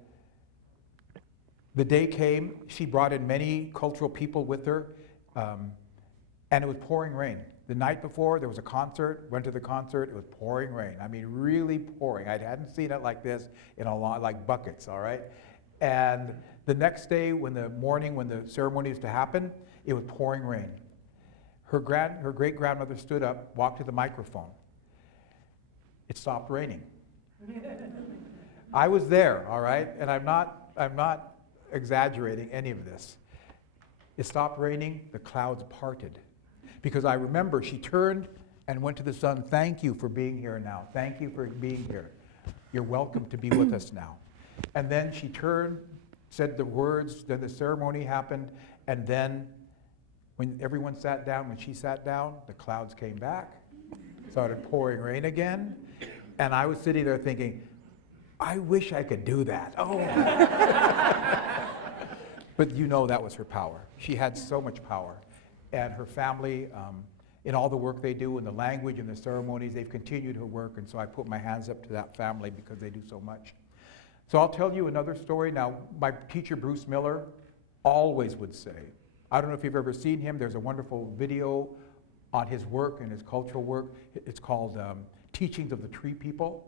the day came, she brought in many cultural people with her, and it was pouring rain. The night before, there was a concert, went to the concert, it was pouring rain. I mean, really pouring. I hadn't seen it like this in a lot, like buckets, all right? And the next day, when the ceremony was to happen, it was pouring rain. Her great-grandmother stood up, walked to the microphone. It stopped raining. I was there, all right? And I'm not exaggerating any of this. It stopped raining, the clouds parted. Because I remember she turned and went to the sun, thank you for being here now. Thank you for being here. You're welcome to be with us now. And then she turned, said the words, then the ceremony happened, and then when everyone sat down, when she sat down, the clouds came back, started pouring rain again, and I was sitting there thinking, I wish I could do that. Oh. But that was her power. She had so much power. And her family, in all the work they do, in the language and the ceremonies, they've continued her work, and so I put my hands up to that family because they do so much. So I'll tell you another story. Now, my teacher, Bruce Miller, always would say, I don't know if you've ever seen him, there's a wonderful video on his work and his cultural work. It's called Teachings of the Tree People.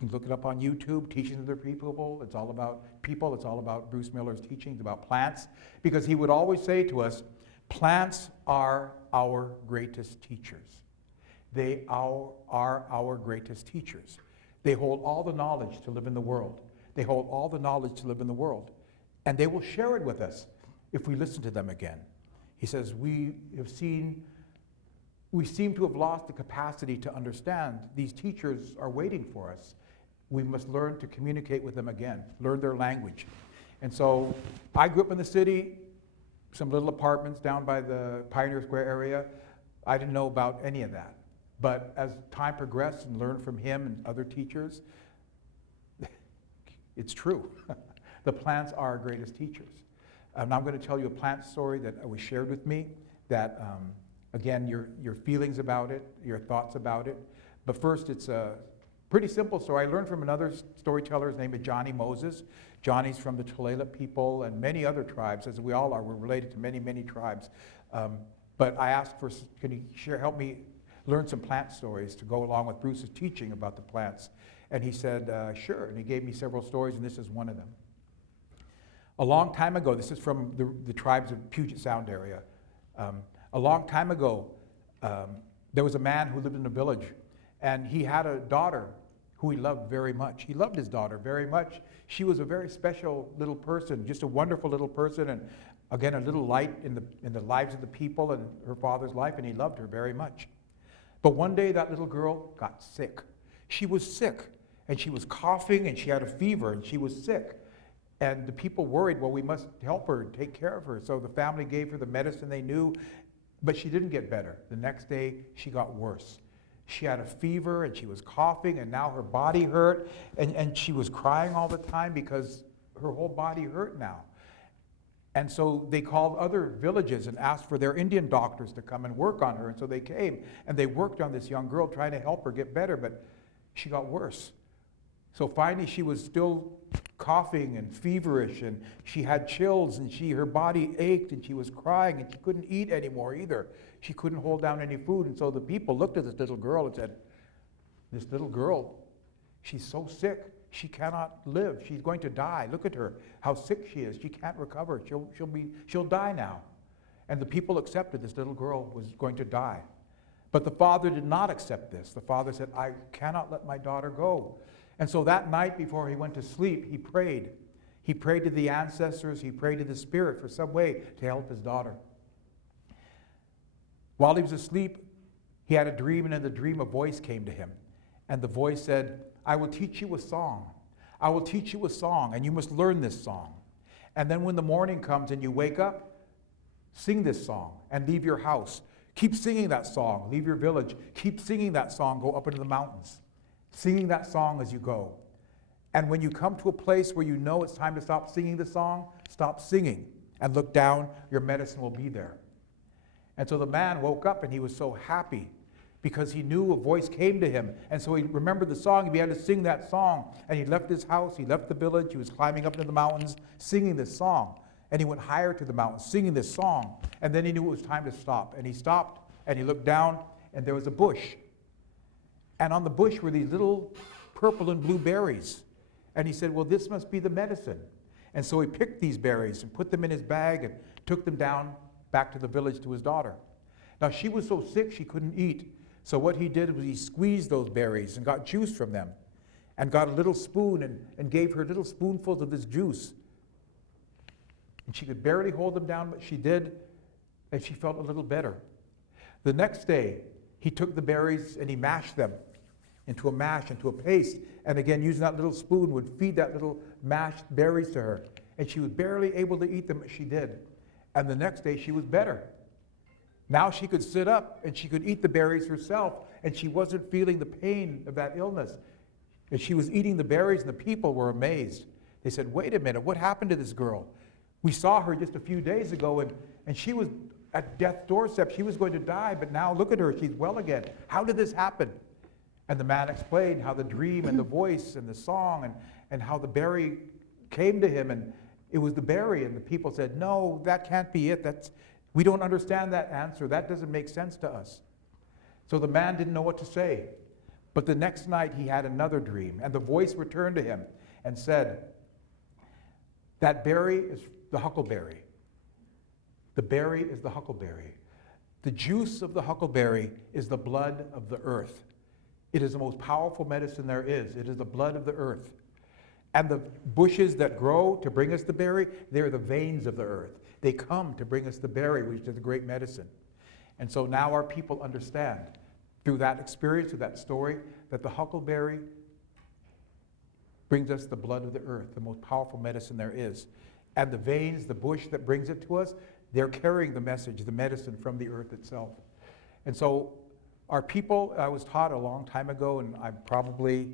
You can look it up on YouTube, Teachings of the Tree People. It's all about people. It's all about Bruce Miller's teachings about plants. Because he would always say to us, plants are our greatest teachers. They are our greatest teachers. They hold all the knowledge to live in the world. They hold all the knowledge to live in the world. And they will share it with us if we listen to them again. He says, we seem to have lost the capacity to understand. These teachers are waiting for us. We must learn to communicate with them again, learn their language. And so I grew up in the city, some little apartments down by the Pioneer Square area. I didn't know about any of that. But as time progressed and learned from him and other teachers, it's true. The plants are our greatest teachers. And I'm going to tell you a plant story that was shared with me that, again, your feelings about it, your thoughts about it. But first, it's a pretty simple story. I learned from another storyteller named Johnny Moses. Johnny's from the Tulalip people and many other tribes, as we all are. We're related to many, many tribes. But I asked for, can you help me learn some plant stories to go along with Bruce's teaching about the plants? And he said, sure. And he gave me several stories, and this is one of them. A long time ago, this is from the tribes of Puget Sound area. A long time ago, there was a man who lived in a village, and he had a daughter who he loved very much. He loved his daughter very much. She was a very special little person, just a wonderful little person, and again, a little light in the lives of the people and her father's life, and he loved her very much. But one day, that little girl got sick. She was sick, and she was coughing, and she had a fever, and she was sick. And the people worried, well, we must help her and take care of her. So the family gave her the medicine they knew, but she didn't get better. The next day, she got worse. She had a fever, and she was coughing, and now her body hurt, and she was crying all the time because her whole body hurt now. And so they called other villages and asked for their Indian doctors to come and work on her. And so they came, and they worked on this young girl, trying to help her get better, but she got worse. So finally, she was still coughing and feverish, and she had chills, and her body ached, and she was crying, and she couldn't eat anymore either. She couldn't hold down any food. And so the people looked at this little girl and said, this little girl, she's so sick, she cannot live. She's going to die. Look at her, how sick she is. She can't recover. She'll die now. And the people accepted this little girl was going to die. But the father did not accept this. The father said, I cannot let my daughter go. And so that night before he went to sleep, he prayed. He prayed to the ancestors. He prayed to the spirit for some way to help his daughter. While he was asleep, he had a dream, and in the dream a voice came to him. And the voice said, I will teach you a song. I will teach you a song, and you must learn this song. And then when the morning comes and you wake up, sing this song and leave your house. Keep singing that song. Leave your village. Keep singing that song. Go up into the mountains. Singing that song as you go. And when you come to a place where you know it's time to stop singing the song, stop singing and look down. Your medicine will be there. And so the man woke up, and he was so happy because he knew a voice came to him. And so he remembered the song. He began to sing that song. And he left his house. He left the village. He was climbing up into the mountains singing this song. And he went higher to the mountains singing this song. And then he knew it was time to stop. And he stopped, and he looked down, and there was a bush. And on the bush were these little purple and blue berries. And he said, well, this must be the medicine. And so he picked these berries and put them in his bag and took them down back to the village to his daughter. Now, she was so sick she couldn't eat. So what he did was he squeezed those berries and got juice from them and got a little spoon and gave her little spoonfuls of this juice. And she could barely hold them down, but she did, and she felt a little better. The next day, he took the berries and he mashed them into a paste, and again, using that little spoon, would feed that little mashed berries to her. And she was barely able to eat them, but she did. And the next day, she was better. Now she could sit up, and she could eat the berries herself, and she wasn't feeling the pain of that illness. And she was eating the berries, and the people were amazed. They said, wait a minute, what happened to this girl? We saw her just a few days ago, and she was at death's doorstep. She was going to die, but now look at her, she's well again. How did this happen? And the man explained how the dream and the voice and the song and how the berry came to him, and it was the berry, and the people said, no, that can't be it. We don't understand that answer. That doesn't make sense to us. So the man didn't know what to say. But the next night he had another dream, and the voice returned to him and said, that berry is the huckleberry. The berry is the huckleberry. The juice of the huckleberry is the blood of the earth. It is the most powerful medicine there is. It is the blood of the earth. And the bushes that grow to bring us the berry, they're the veins of the earth. They come to bring us the berry, which is the great medicine. And so now our people understand, through that experience, through that story, that the huckleberry brings us the blood of the earth, the most powerful medicine there is. And the veins, the bush that brings it to us, they're carrying the message, the medicine from the earth itself. And so our people, I was taught a long time ago, and I probably,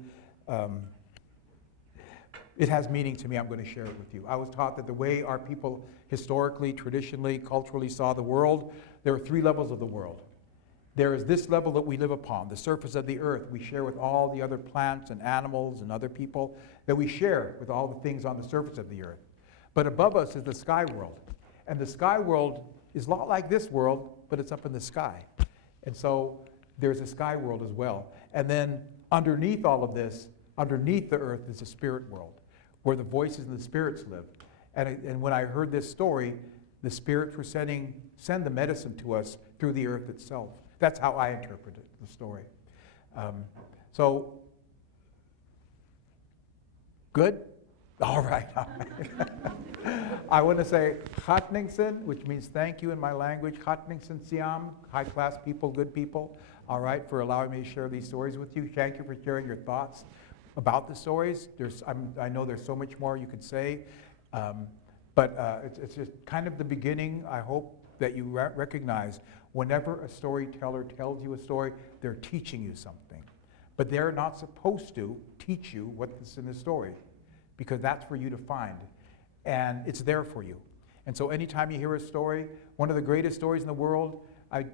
it has meaning to me, I'm going to share it with you. I was taught that the way our people historically, traditionally, culturally saw the world, there are 3 levels of the world. There is this level that we live upon, the surface of the earth. We share with all the other plants and animals and other people, that we share with all the things on the surface of the earth. But above us is the sky world. And the sky world is a lot like this world, but it's up in the sky. And so there's a sky world as well. And then underneath all of this, underneath the earth is the spirit world, where the voices and the spirits live. And when I heard this story, the spirits were send the medicine to us through the earth itself. That's how I interpreted the story. So, good? All right. I want to say Hatningsen, which means thank you in my language. Hatningsen Siam, high-class people, good people. All right, for allowing me to share these stories with you. Thank you for sharing your thoughts about the stories. I know there's so much more you could say, but it's just kind of the beginning. I hope that you recognize whenever a storyteller tells you a story, they're teaching you something. But they're not supposed to teach you what's in the story, because that's for you to find, and it's there for you. And so anytime you hear a story, one of the greatest stories in the world, I've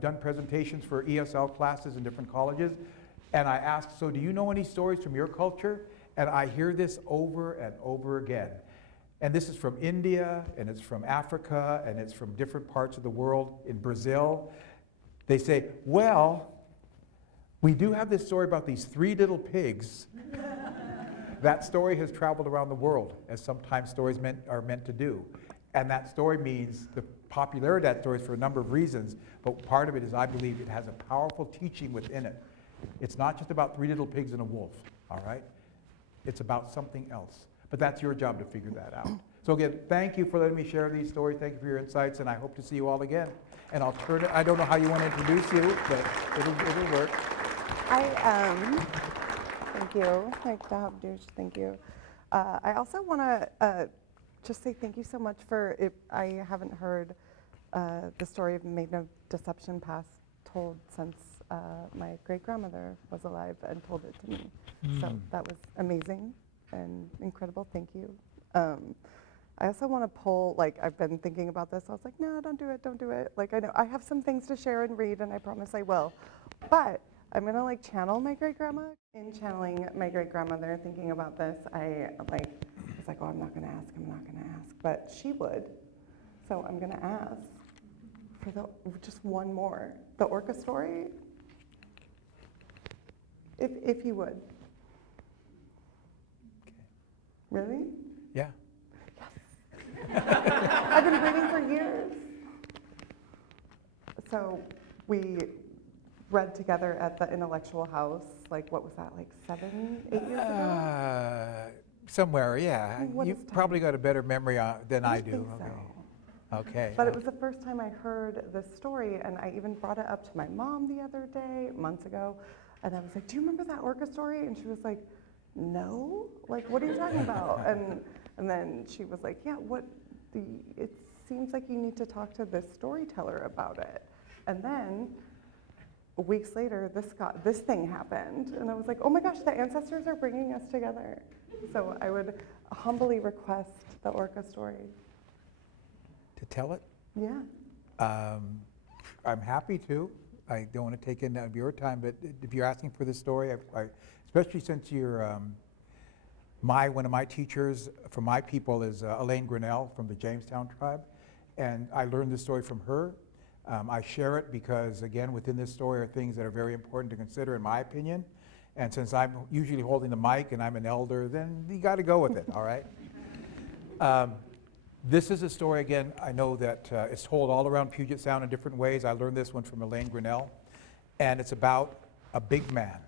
done presentations for ESL classes in different colleges, and I ask, so do you know any stories from your culture? And I hear this over and over again. And this is from India, and it's from Africa, and it's from different parts of the world, in Brazil. They say, well, we do have this story about these 3 little pigs. That story has traveled around the world, as sometimes stories are meant to do. And that story means, the popularity of that story is for a number of reasons, but part of it is I believe it has a powerful teaching within it. It's not just about 3 little pigs and a wolf, all right? It's about something else. But that's your job to figure that out. So again, thank you for letting me share these stories. Thank you for your insights, and I hope to see you all again. And I'll turn it, I don't know how you want to introduce you, but it'll work. Thank you. Thank you. I also want to just say thank you so much for it. I haven't heard the story of Maiden of Deception Past told since my great-grandmother was alive and told it to me. So that was amazing and incredible. Thank you. I also want to pull, I've been thinking about this. I was like, no, don't do it. I know I have some things to share and read, and I promise I will. But I'm going to channel my great-grandma. In channeling my great-grandmother, thinking about this, I was like, oh, I'm not going to ask. But she would. So I'm going to ask for just one more. The orca story, if you would. Okay. Really? Yeah. I've been waiting for years. So we read together at the Intellectual House, what was that, 7, 8 years ago? Somewhere, yeah. What You've is time? probably got a better memory than I do. think Okay. so. Okay. But it was the first time I heard this story, and I even brought it up to my mom the other day, months ago, and I was like, do you remember that orca story? And she was like, no? What are you talking about? And then she was like, yeah, it seems like you need to talk to this storyteller about it. And then, weeks later, this thing happened, and I was like, oh my gosh, the ancestors are bringing us together. So I would humbly request the orca story. To tell it? Yeah. I'm happy to. I don't want to take any of your time, but if you're asking for this story, especially since you're one of my teachers for my people is Elaine Grinnell from the Jamestown tribe, and I learned this story from her. I share it because, again, within this story are things that are very important to consider, in my opinion. And since I'm usually holding the mic and I'm an elder, then you got to go with it, all right? This is a story, again, I know that it's told all around Puget Sound in different ways. I learned this one from Elaine Grinnell, and it's about a big man.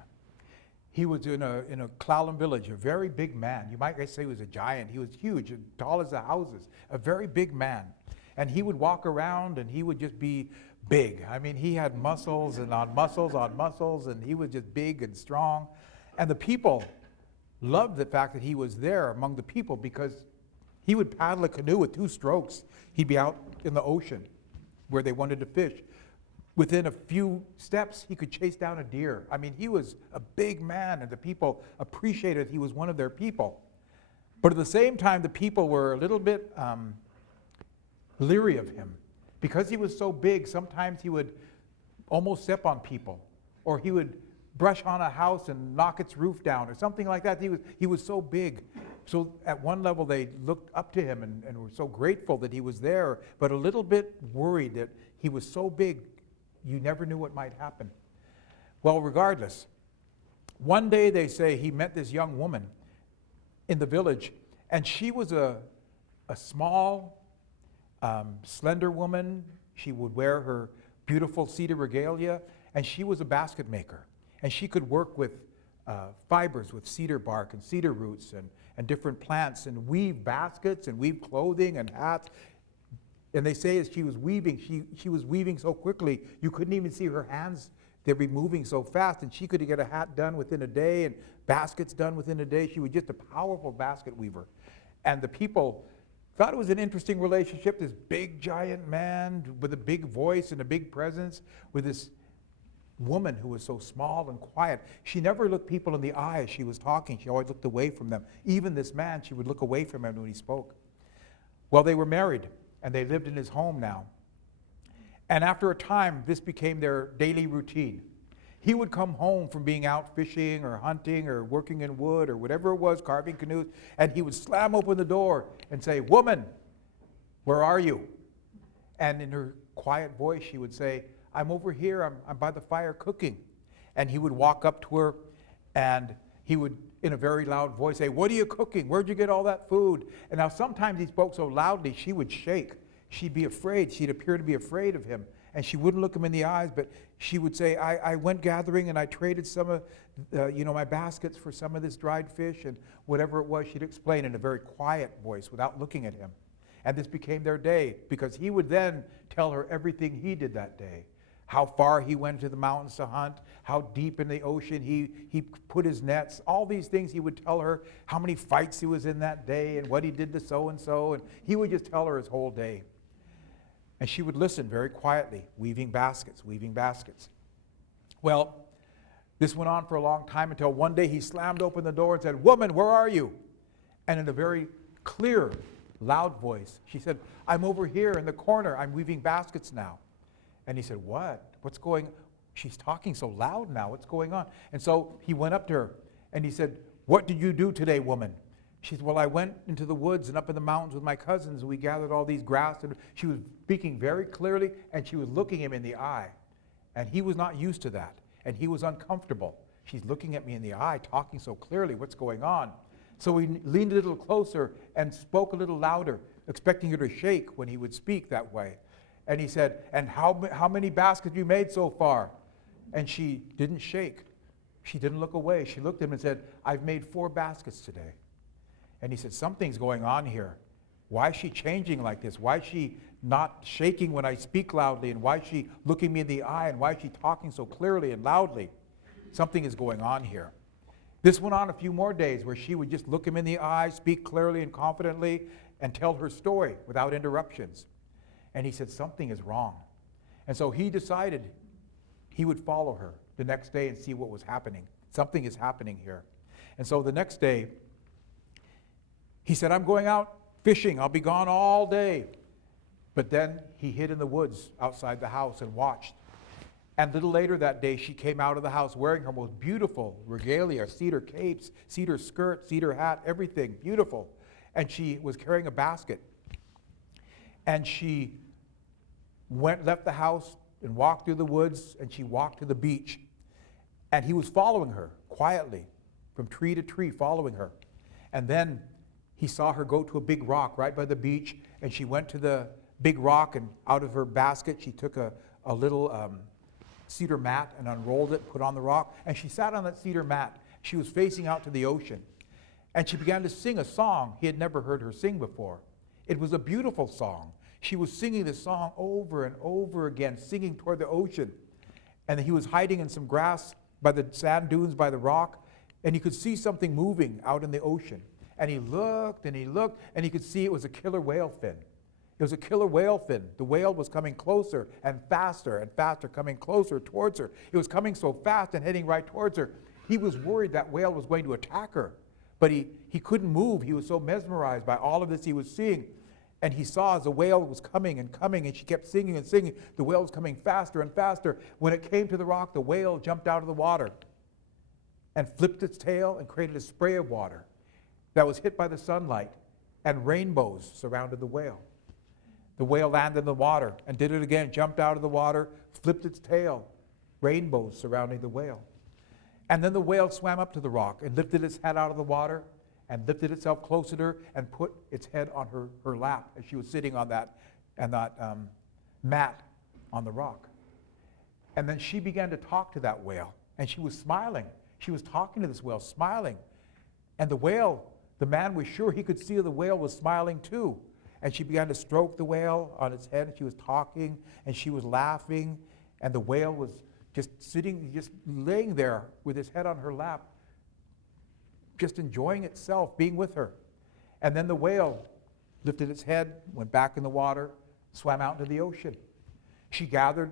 He was in a S'Klallam village, a very big man. You might say he was a giant. He was huge, as tall as the houses, a very big man. And he would walk around and he would just be big. I mean, he had muscles and on muscles on muscles, and he was just big and strong. And the people loved the fact that he was there among the people, because he would paddle a canoe with 2 strokes. He'd be out in the ocean where they wanted to fish. Within a few steps, he could chase down a deer. I mean, he was a big man, and the people appreciated he was one of their people. But at the same time, the people were a little bit leery of him. Because he was so big, sometimes he would almost step on people, or he would brush on a house and knock its roof down, or something like that. He was so big. So at one level, they looked up to him and were so grateful that he was there, but a little bit worried that he was so big, you never knew what might happen. Well, regardless, one day they say he met this young woman in the village, and she was a small, slender woman. She would wear her beautiful cedar regalia, and she was a basket maker. And she could work with fibers, with cedar bark and cedar roots and different plants, and weave baskets and weave clothing and hats. And they say as she was weaving, she was weaving so quickly, you couldn't even see her hands. They'd be moving so fast, and she could get a hat done within a day and baskets done within a day. She was just a powerful basket weaver. And the people thought it was an interesting relationship, this big giant man with a big voice and a big presence with this woman who was so small and quiet. She never looked people in the eye as she was talking. She always looked away from them. Even this man, she would look away from him when he spoke. Well, they were married, and they lived in his home now. And after a time, this became their daily routine. He would come home from being out fishing or hunting or working in wood or whatever it was, carving canoes, and he would slam open the door and say, "Woman, where are you?" And in her quiet voice, she would say, "I'm over here, I'm by the fire cooking." And he would walk up to her, and he would, in a very loud voice, say, "What are you cooking? Where'd you get all that food?" And now sometimes he spoke so loudly, she would shake. She'd be afraid. She'd appear to be afraid of him. And she wouldn't look him in the eyes, but she would say, I went gathering and I traded some of my baskets for some of this dried fish, and whatever it was, she'd explain in a very quiet voice without looking at him. And this became their day, because he would then tell her everything he did that day. How far he went to the mountains to hunt, how deep in the ocean he put his nets, all these things he would tell her, how many fights he was in that day and what he did to so-and-so, and he would just tell her his whole day. And she would listen very quietly, weaving baskets, weaving baskets. Well, this went on for a long time until one day he slammed open the door and said, "Woman, where are you?" And in a very clear, loud voice, she said, "I'm over here in the corner. I'm weaving baskets now." And he said, "What? What's going on? She's talking so loud now. What's going on?" And so he went up to her and he said, "What did you do today, woman?" She said, "Well, I went into the woods and up in the mountains with my cousins, and we gathered all these grass." And she was speaking very clearly, and she was looking him in the eye. And he was not used to that, and he was uncomfortable. She's looking at me in the eye, talking so clearly. What's going on? So he leaned a little closer and spoke a little louder, expecting her to shake when he would speak that way. And he said, "And how many baskets you made so far?" And she didn't shake. She didn't look away. She looked at him and said, "I've made 4 baskets today." And he said, "Something's going on here. Why is she changing like this? Why is she not shaking when I speak loudly? And why is she looking me in the eye? And why is she talking so clearly and loudly? Something is going on here." This went on a few more days where she would just look him in the eye, speak clearly and confidently, and tell her story without interruptions. And he said, something is wrong. And so he decided he would follow her the next day and see what was happening. Something is happening here. And so the next day, he said, "I'm going out fishing. I'll be gone all day." But then he hid in the woods outside the house and watched. And a little later that day, she came out of the house wearing her most beautiful regalia, cedar capes, cedar skirt, cedar hat, everything beautiful. And she was carrying a basket. And she left the house and walked through the woods, and she walked to the beach. And he was following her quietly from tree to tree, following her. And then he saw her go to a big rock right by the beach, and she went to the big rock, and out of her basket she took a little cedar mat and unrolled it, put on the rock, and she sat on that cedar mat. She was facing out to the ocean. And she began to sing a song he had never heard her sing before. It was a beautiful song. She was singing this song over and over again, singing toward the ocean. And he was hiding in some grass by the sand dunes by the rock, and he could see something moving out in the ocean. And he looked, and he could see it was a killer whale fin. It was a killer whale fin. The whale was coming closer and faster, coming closer towards her. It was coming so fast and heading right towards her. He was worried that whale was going to attack her. But he couldn't move. He was so mesmerized by all of this he was seeing. And he saw as the whale was coming, and she kept singing and singing. The whale was coming faster and faster. When it came to the rock, the whale jumped out of the water and flipped its tail and created a spray of water that was hit by the sunlight, and rainbows surrounded the whale. The whale landed in the water and did it again, jumped out of the water, flipped its tail, rainbows surrounding the whale. And then the whale swam up to the rock and lifted its head out of the water and lifted itself closer to her and put its head on her lap as she was sitting on that mat on the rock. And then she began to talk to that whale, and she was smiling. She was talking to this whale, smiling. And the whale, the man was sure he could see the whale was smiling too. And she began to stroke the whale on its head, and she was talking, and she was laughing, and the whale was just sitting, just laying there with his head on her lap, just enjoying itself, being with her. And then the whale lifted its head, went back in the water, swam out into the ocean. She gathered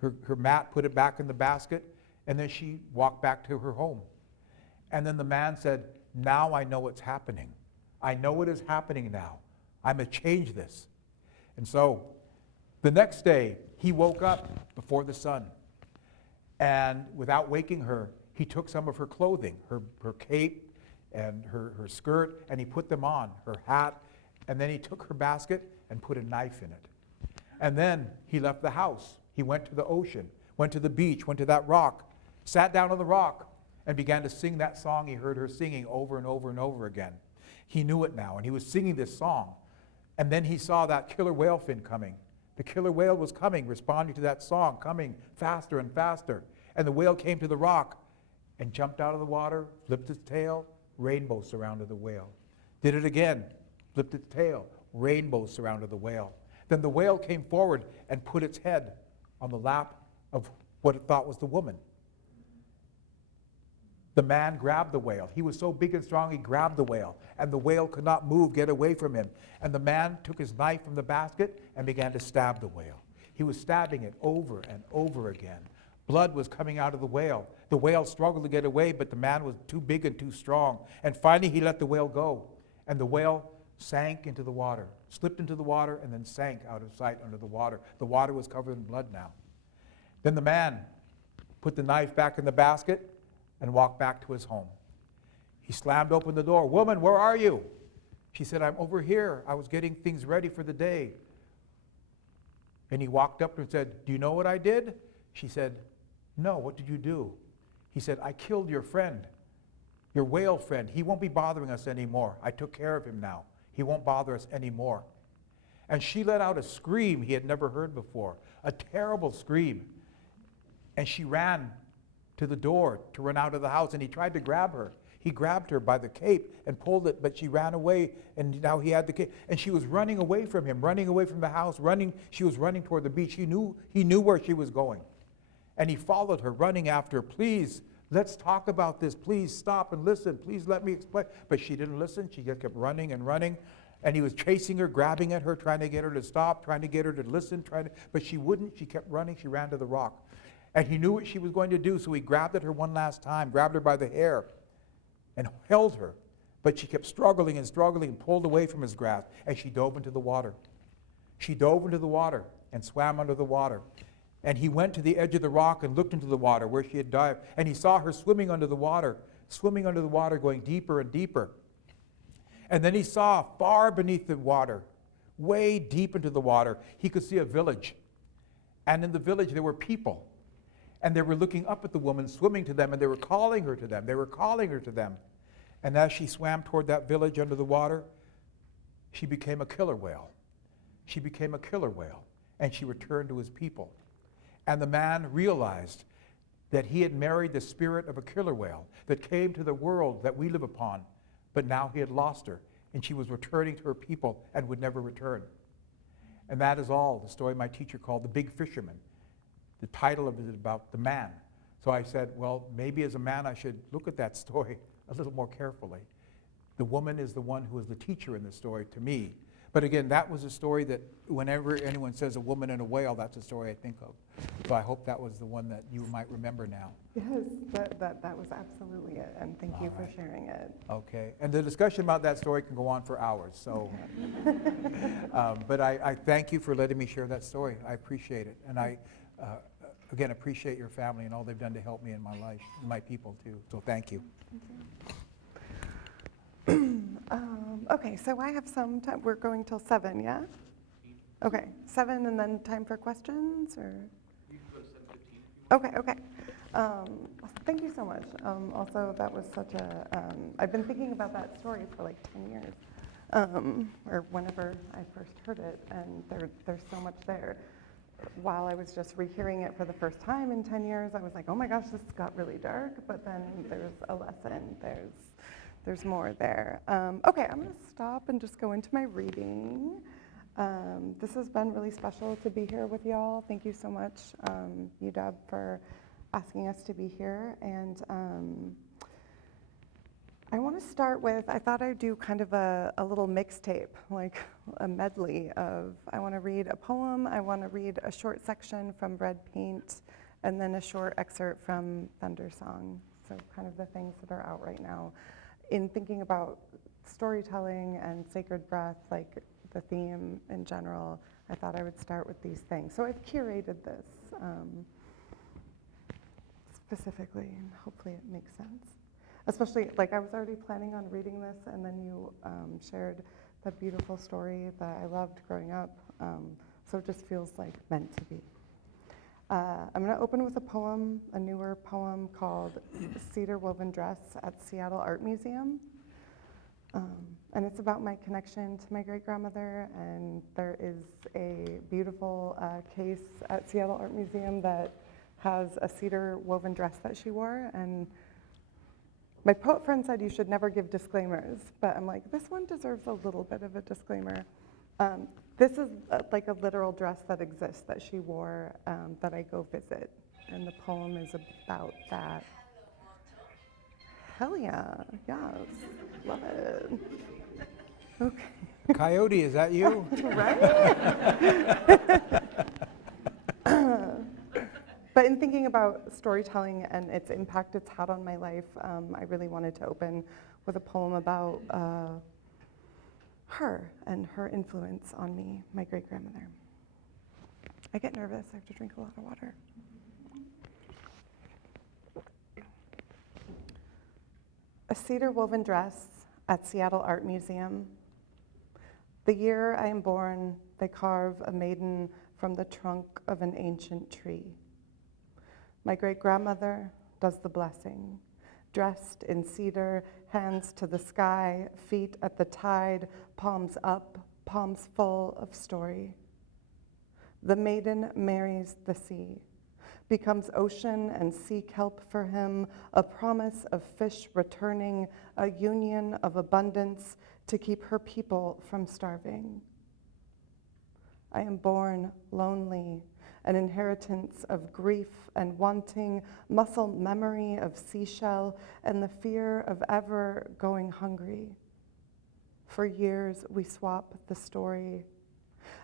her mat, put it back in the basket, and then she walked back to her home. And then the man said, "Now I know what's happening. I know what is happening now. I'm going to change this." And so the next day, he woke up before the sun. And without waking her, he took some of her clothing, her cape and her skirt, and he put them on, her hat, and then he took her basket and put a knife in it. And then he left the house. He went to the ocean, went to the beach, went to that rock, sat down on the rock, and began to sing that song he heard her singing over and over and over again. He knew it now, and he was singing this song. And then he saw that killer whale fin coming. The killer whale was coming, responding to that song, coming faster and faster. And the whale came to the rock and jumped out of the water, flipped its tail, rainbows surrounded the whale. Did it again, flipped its tail, rainbows surrounded the whale. Then the whale came forward and put its head on the lap of what it thought was the woman. The man grabbed the whale. He was so big and strong, he grabbed the whale, and the whale could not move, get away from him. And the man took his knife from the basket and began to stab the whale. He was stabbing it over and over again. Blood was coming out of the whale. The whale struggled to get away, but the man was too big and too strong. And finally, he let the whale go, and the whale sank into the water, slipped into the water, and then sank out of sight under the water. The water was covered in blood now. Then the man put the knife back in the basket and walked back to his home. He slammed open the door. "Woman, where are you?" She said, "I'm over here. I was getting things ready for the day." And he walked up to her and said, "Do you know what I did?" She said, "No, what did you do?" He said, "I killed your friend, your whale friend. He won't be bothering us anymore. I took care of him now. He won't bother us anymore." And she let out a scream he had never heard before, a terrible scream. And she ran to the door to run out of the house, and he tried to grab her. He grabbed her by the cape and pulled it, but she ran away, and now he had the cape. And she was running away from him, running away from the house, running. She was running toward the beach. He knew where she was going. And he followed her, running after her. "Please, let's talk about this. Please stop and listen. Please let me explain." But she didn't listen. She just kept running and running. And he was chasing her, grabbing at her, trying to get her to stop, trying to get her to listen, but she wouldn't. She kept running. She ran to the rock. And he knew what she was going to do, so he grabbed at her one last time, grabbed her by the hair, and held her. But she kept struggling and pulled away from his grasp, and she dove into the water. She dove into the water and swam under the water. And he went to the edge of the rock and looked into the water where she had dived, and he saw her swimming under the water, going deeper and deeper. And then he saw far beneath the water, way deep into the water, he could see a village. And in the village, there were people. And they were looking up at the woman, swimming to them, and they were calling her to them. They were calling her to them. And as she swam toward that village under the water, she became a killer whale. She became a killer whale, and she returned to his people. And the man realized that he had married the spirit of a killer whale that came to the world that we live upon, but now he had lost her, and she was returning to her people and would never return. And that is all the story my teacher called The Big Fisherman. The title of it is about the man. So I said, well, maybe as a man I should look at that story a little more carefully. The woman is the one who is the teacher in the story to me. But again, that was a story that whenever anyone says a woman and a whale, that's a story I think of. So I hope that was the one that you might remember now. Yes, that was absolutely it, and thank you for sharing it. Okay, and the discussion about that story can go on for hours, so. But I thank you for letting me share that story. I appreciate it. And I, again, appreciate your family and all they've done to help me in my life, and my people too. So thank you. Okay, so I have some time. We're going till 7, yeah? Okay, 7 and then time for questions, or? You can go to 7:15 if you want. Okay. Thank you so much. Also, that was such a, I've been thinking about that story for like 10 years, or whenever I first heard it, and there's so much there. While I was just rehearing it for the first time in 10 years, I was like, oh my gosh, this got really dark, but then there's a lesson, there's more there. Okay, I'm gonna stop and just go into my reading. This has been really special to be here with y'all. Thank you so much, UW, for asking us to be here. And I want to start with, I thought I'd do kind of a little mixtape, like a medley of, I want to read a poem, I want to read a short section from Red Paint, and then a short excerpt from Thunder Song. So kind of the things that are out right now. In thinking about storytelling and sacred breath, like the theme in general, I thought I would start with these things. So I've curated this specifically, and hopefully it makes sense. Especially, like I was already planning on reading this, and then you shared that beautiful story that I loved growing up. So it just feels like meant to be. I'm going to open with a poem, a newer poem called Cedar Woven Dress at Seattle Art Museum. And it's about my connection to my great-grandmother, and there is a beautiful case at Seattle Art Museum that has a cedar woven dress that she wore, and my poet friend said you should never give disclaimers, but I'm like, this one deserves a little bit of a disclaimer. This is like a literal dress that exists that she wore that I go visit, and the poem is about that. Hell yeah, yes, love it. Okay. Coyote, is that you? Right? But in thinking about storytelling and its impact it's had on my life, I really wanted to open with a poem about her and her influence on me, my great-grandmother. I get nervous, I have to drink a lot of water. A cedar woven dress at Seattle Art Museum. The year I am born, they carve a maiden from the trunk of an ancient tree. My great-grandmother does the blessing, dressed in cedar, hands to the sky, feet at the tide, palms up, palms full of story. The maiden marries the sea, becomes ocean and sea kelp for him, a promise of fish returning, a union of abundance to keep her people from starving. I am born lonely, an inheritance of grief and wanting, muscle memory of seashell, and the fear of ever going hungry. For years, we swap the story.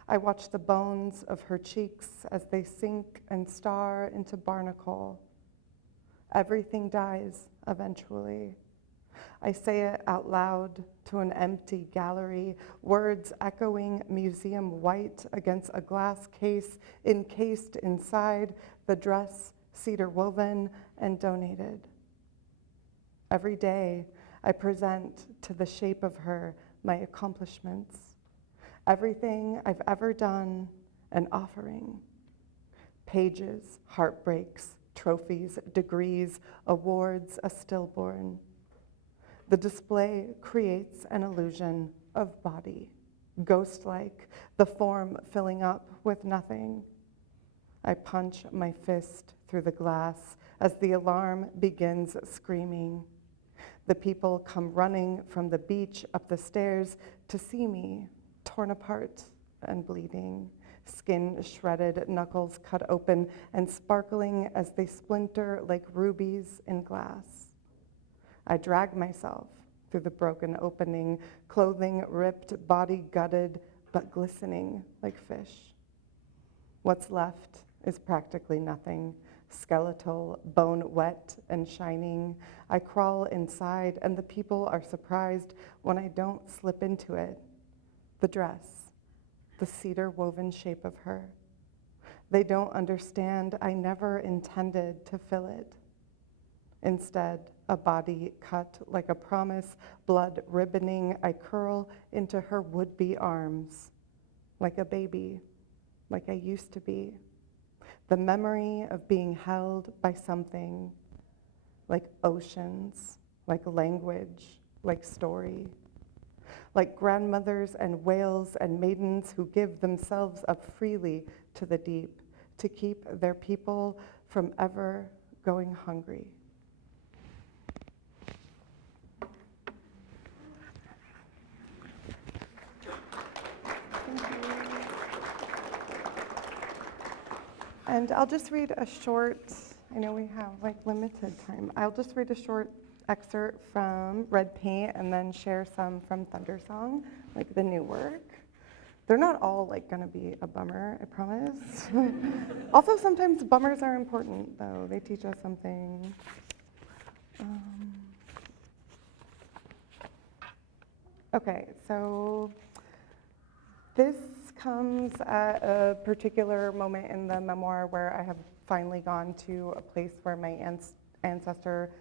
I watch the bones of her cheeks as they sink and star into barnacle. Everything dies eventually. I say it out loud to an empty gallery, words echoing museum white against a glass case encased inside the dress, cedar woven and donated. Every day, I present to the shape of her my accomplishments. everything I've ever done, an offering. Pages, heartbreaks, trophies, degrees, awards, a stillborn. The display creates an illusion of body, ghost-like, the form filling up with nothing. I punch my fist through the glass as the alarm begins screaming. The people come running from the beach up the stairs to see me, torn apart and bleeding, skin shredded, knuckles cut open and sparkling as they splinter like rubies in glass. I drag myself through the broken opening, clothing ripped, body gutted, but glistening like fish. What's left is practically nothing, skeletal, bone wet and shining. I crawl inside and the people are surprised when I don't slip into it. The dress, the cedar woven shape of her. They don't understand I never intended to fill it. Instead, a body cut like a promise, blood ribboning, I curl into her would-be arms, like a baby, like I used to be. The memory of being held by something, like oceans, like language, like story, like grandmothers and whales and maidens who give themselves up freely to the deep to keep their people from ever going hungry. And I'll just read a short, I know we have like limited time. I'll just read a short excerpt from Red Paint and then share some from Thunder Song, like the new work. They're not all like gonna be a bummer, I promise. Also, sometimes bummers are important though. They teach us something. Okay, so this comes at a particular moment in the memoir where I have finally gone to a place where my ancestor,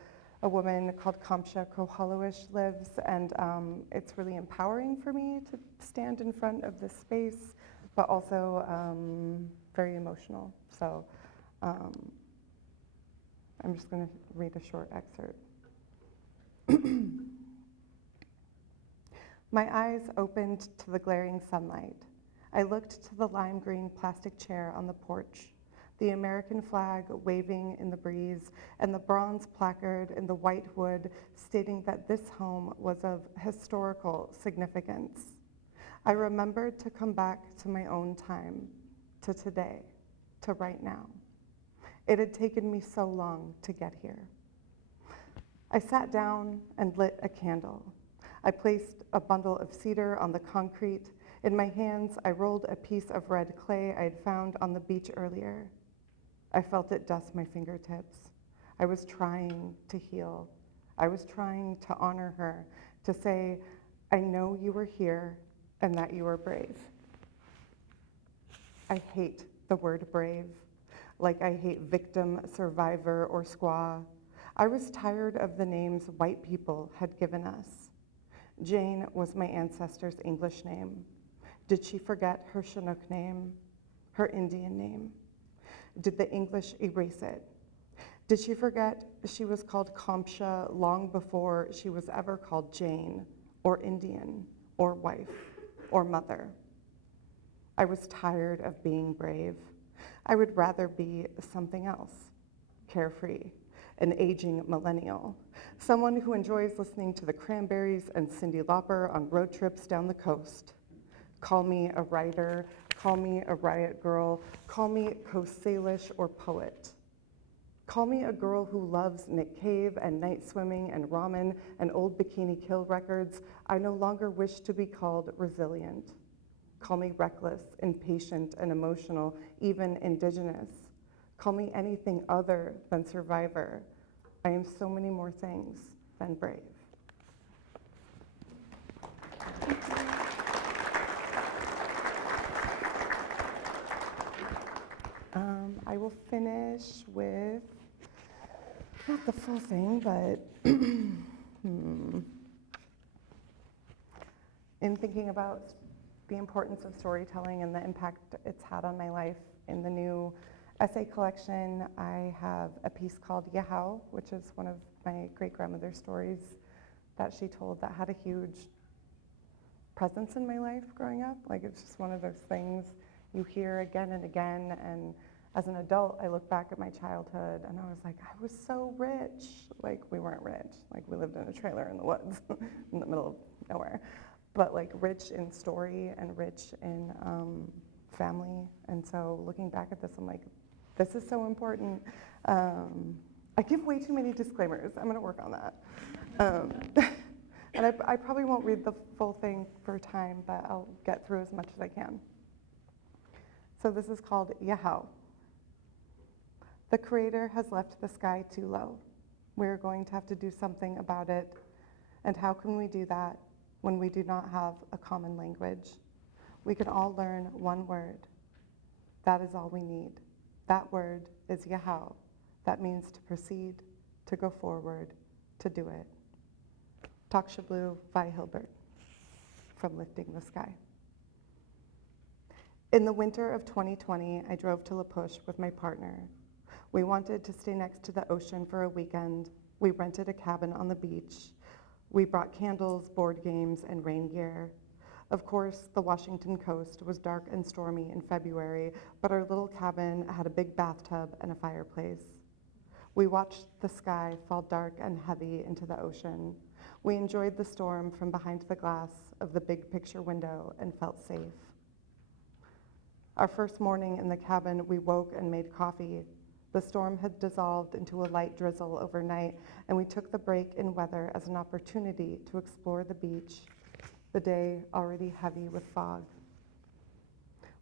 a woman called taqwšəblu, lives, and it's really empowering for me to stand in front of this space, but also very emotional. So I'm just going to read a short excerpt. My eyes opened to the glaring sunlight. I looked to the lime green plastic chair on the porch, the American flag waving in the breeze, and the bronze placard in the white wood stating that this home was of historical significance. I remembered to come back to my own time, to today, to right now. It had taken me so long to get here. I sat down and lit a candle. I placed a bundle of cedar on the concrete. In my hands, I rolled a piece of red clay I had found on the beach earlier. I felt it dust my fingertips. I was trying to heal. I was trying to honor her, to say, I know you were here and that you were brave. I hate the word brave, like I hate victim, survivor, or squaw. I was tired of the names white people had given us. Jane was my ancestor's English name. Did she forget her Chinook name, her Indian name? Did the English erase it? Did she forget she was called taqwšəblu long before she was ever called Jane, or Indian, or wife, or mother? I was tired of being brave. I would rather be something else, carefree, an aging millennial, someone who enjoys listening to the Cranberries and Cyndi Lauper on road trips down the coast. Call me a writer, call me a riot girl, call me Coast Salish or poet. Call me a girl who loves Nick Cave and night swimming and ramen and old Bikini Kill records. I no longer wish to be called resilient. Call me reckless, impatient, and emotional, even Indigenous. Call me anything other than survivor. I am so many more things than brave. I will finish with, not the full thing, but in thinking about the importance of storytelling and the impact it's had on my life. In the new essay collection, I have a piece called Yahau, which is one of my great-grandmother's stories that she told that had a huge presence in my life growing up. Like, it's just one of those things you hear again and again, and as an adult, I look back at my childhood and I was like, I was so rich. Like, we weren't rich. Like, we lived in a trailer in the woods in the middle of nowhere. But like rich in story and rich in family. And so looking back at this, I'm like, this is so important. I give way too many disclaimers. I'm gonna work on that. And I probably won't read the full thing for time, but I'll get through as much as I can. So this is called Yahau. The Creator has left the sky too low. We're going to have to do something about it. And how can we do that when we do not have a common language? We can all learn one word. That is all we need. That word is Yahau. That means to proceed, to go forward, to do it. Taqwšəblu by Hilbert from Lifting the Sky. In the winter of 2020, I drove to LaPointe with my partner. We wanted to stay next to the ocean for a weekend. We rented a cabin on the beach. We brought candles, board games, and rain gear. Of course, the Washington coast was dark and stormy in February, but our little cabin had a big bathtub and a fireplace. We watched the sky fall dark and heavy into the ocean. We enjoyed the storm from behind the glass of the big picture window and felt safe. Our first morning in the cabin, we woke and made coffee. The storm had dissolved into a light drizzle overnight, and we took the break in weather as an opportunity to explore the beach, the day already heavy with fog.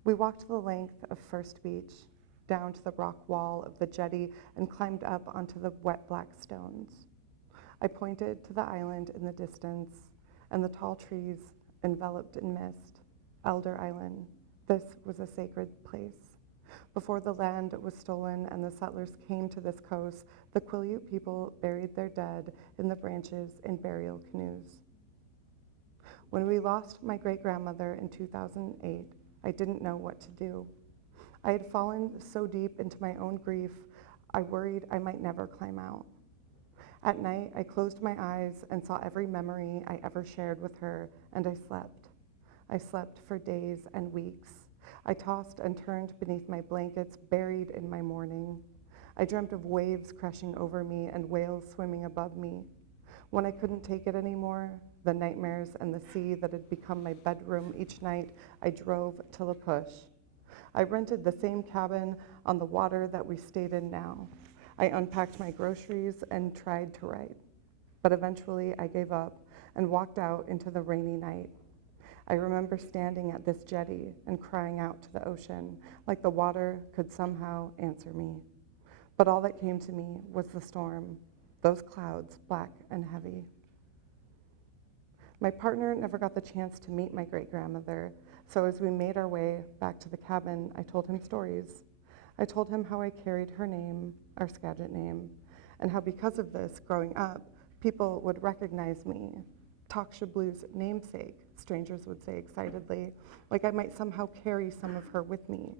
We walked the length of First Beach, down to the rock wall of the jetty, and climbed up onto the wet black stones. I pointed to the island in the distance and the tall trees enveloped in mist. Elder Island. This was a sacred place. Before the land was stolen and the settlers came to this coast, the Quileute people buried their dead in the branches in burial canoes. When we lost my great-grandmother in 2008, I didn't know what to do. I had fallen so deep into my own grief, I worried I might never climb out. At night, I closed my eyes and saw every memory I ever shared with her, and I slept. I slept for days and weeks. I tossed and turned beneath my blankets, buried in my mourning. I dreamt of waves crashing over me and whales swimming above me. When I couldn't take it anymore, the nightmares and the sea that had become my bedroom each night, I drove to LaPointe. I rented the same cabin on the water that we stayed in now. I unpacked my groceries and tried to write. But eventually I gave up and walked out into the rainy night. I remember standing at this jetty and crying out to the ocean, like the water could somehow answer me. But all that came to me was the storm, those clouds, black and heavy. My partner never got the chance to meet my great-grandmother, so as we made our way back to the cabin, I told him stories. I told him how I carried her name, our Skagit name, and how because of this, growing up, people would recognize me, taqwšəblu's namesake, strangers would say excitedly, like I might somehow carry some of her with me.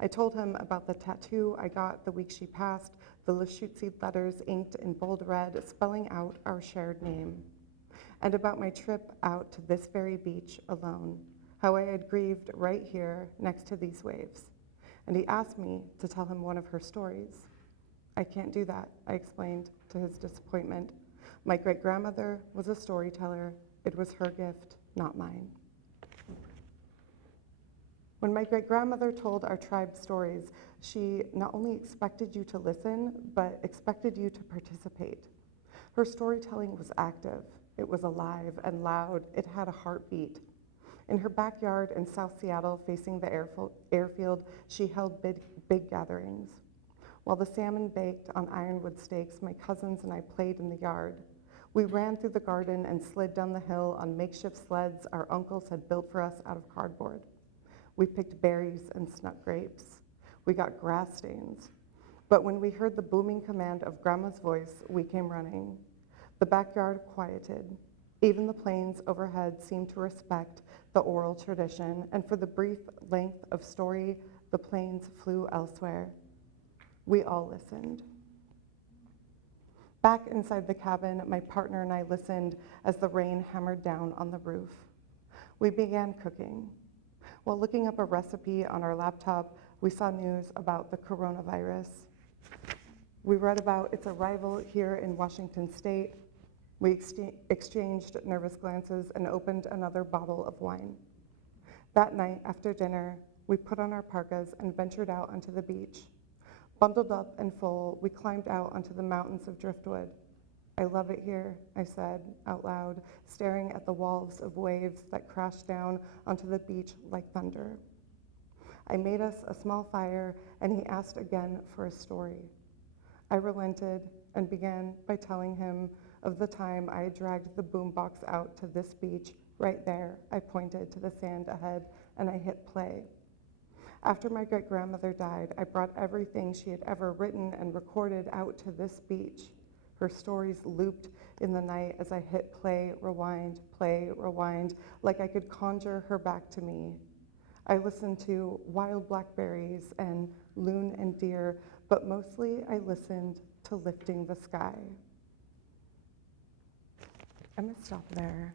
I told him about the tattoo I got the week she passed, the Lushootseed letters inked in bold red, spelling out our shared name, and about my trip out to this very beach alone, how I had grieved right here next to these waves. And he asked me to tell him one of her stories. I can't do that, I explained to his disappointment. My great-grandmother was a storyteller. It was her gift, not mine. When my great-grandmother told our tribe stories, she not only expected you to listen, but expected you to participate. Her storytelling was active. It was alive and loud. It had a heartbeat. In her backyard in South Seattle, facing the airfield, she held big gatherings. While the salmon baked on ironwood stakes, my cousins and I played in the yard. We ran through the garden and slid down the hill on makeshift sleds our uncles had built for us out of cardboard. We picked berries and snuck grapes. We got grass stains. But when we heard the booming command of Grandma's voice, we came running. The backyard quieted. Even the planes overhead seemed to respect the oral tradition, and for the brief length of story, the planes flew elsewhere. We all listened. Back inside the cabin, my partner and I listened as the rain hammered down on the roof. We began cooking. While looking up a recipe on our laptop, we saw news about the coronavirus. We read about its arrival here in Washington State. We exchanged nervous glances and opened another bottle of wine. That night, after dinner, we put on our parkas and ventured out onto the beach. Bundled up and full, we climbed out onto the mountains of driftwood. I love it here, I said out loud, staring at the walls of waves that crashed down onto the beach like thunder. I made us a small fire, and he asked again for a story. I relented and began by telling him of the time I had dragged the boombox out to this beach. Right there, I pointed to the sand ahead, and I hit play. After my great-grandmother died, I brought everything she had ever written and recorded out to this beach. Her stories looped in the night as I hit play, rewind, like I could conjure her back to me. I listened to Wild Blackberries and Loon and Deer, but mostly I listened to Lifting the Sky. I'm gonna stop there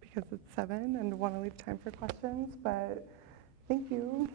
because it's 7 and want to leave time for questions, but thank you.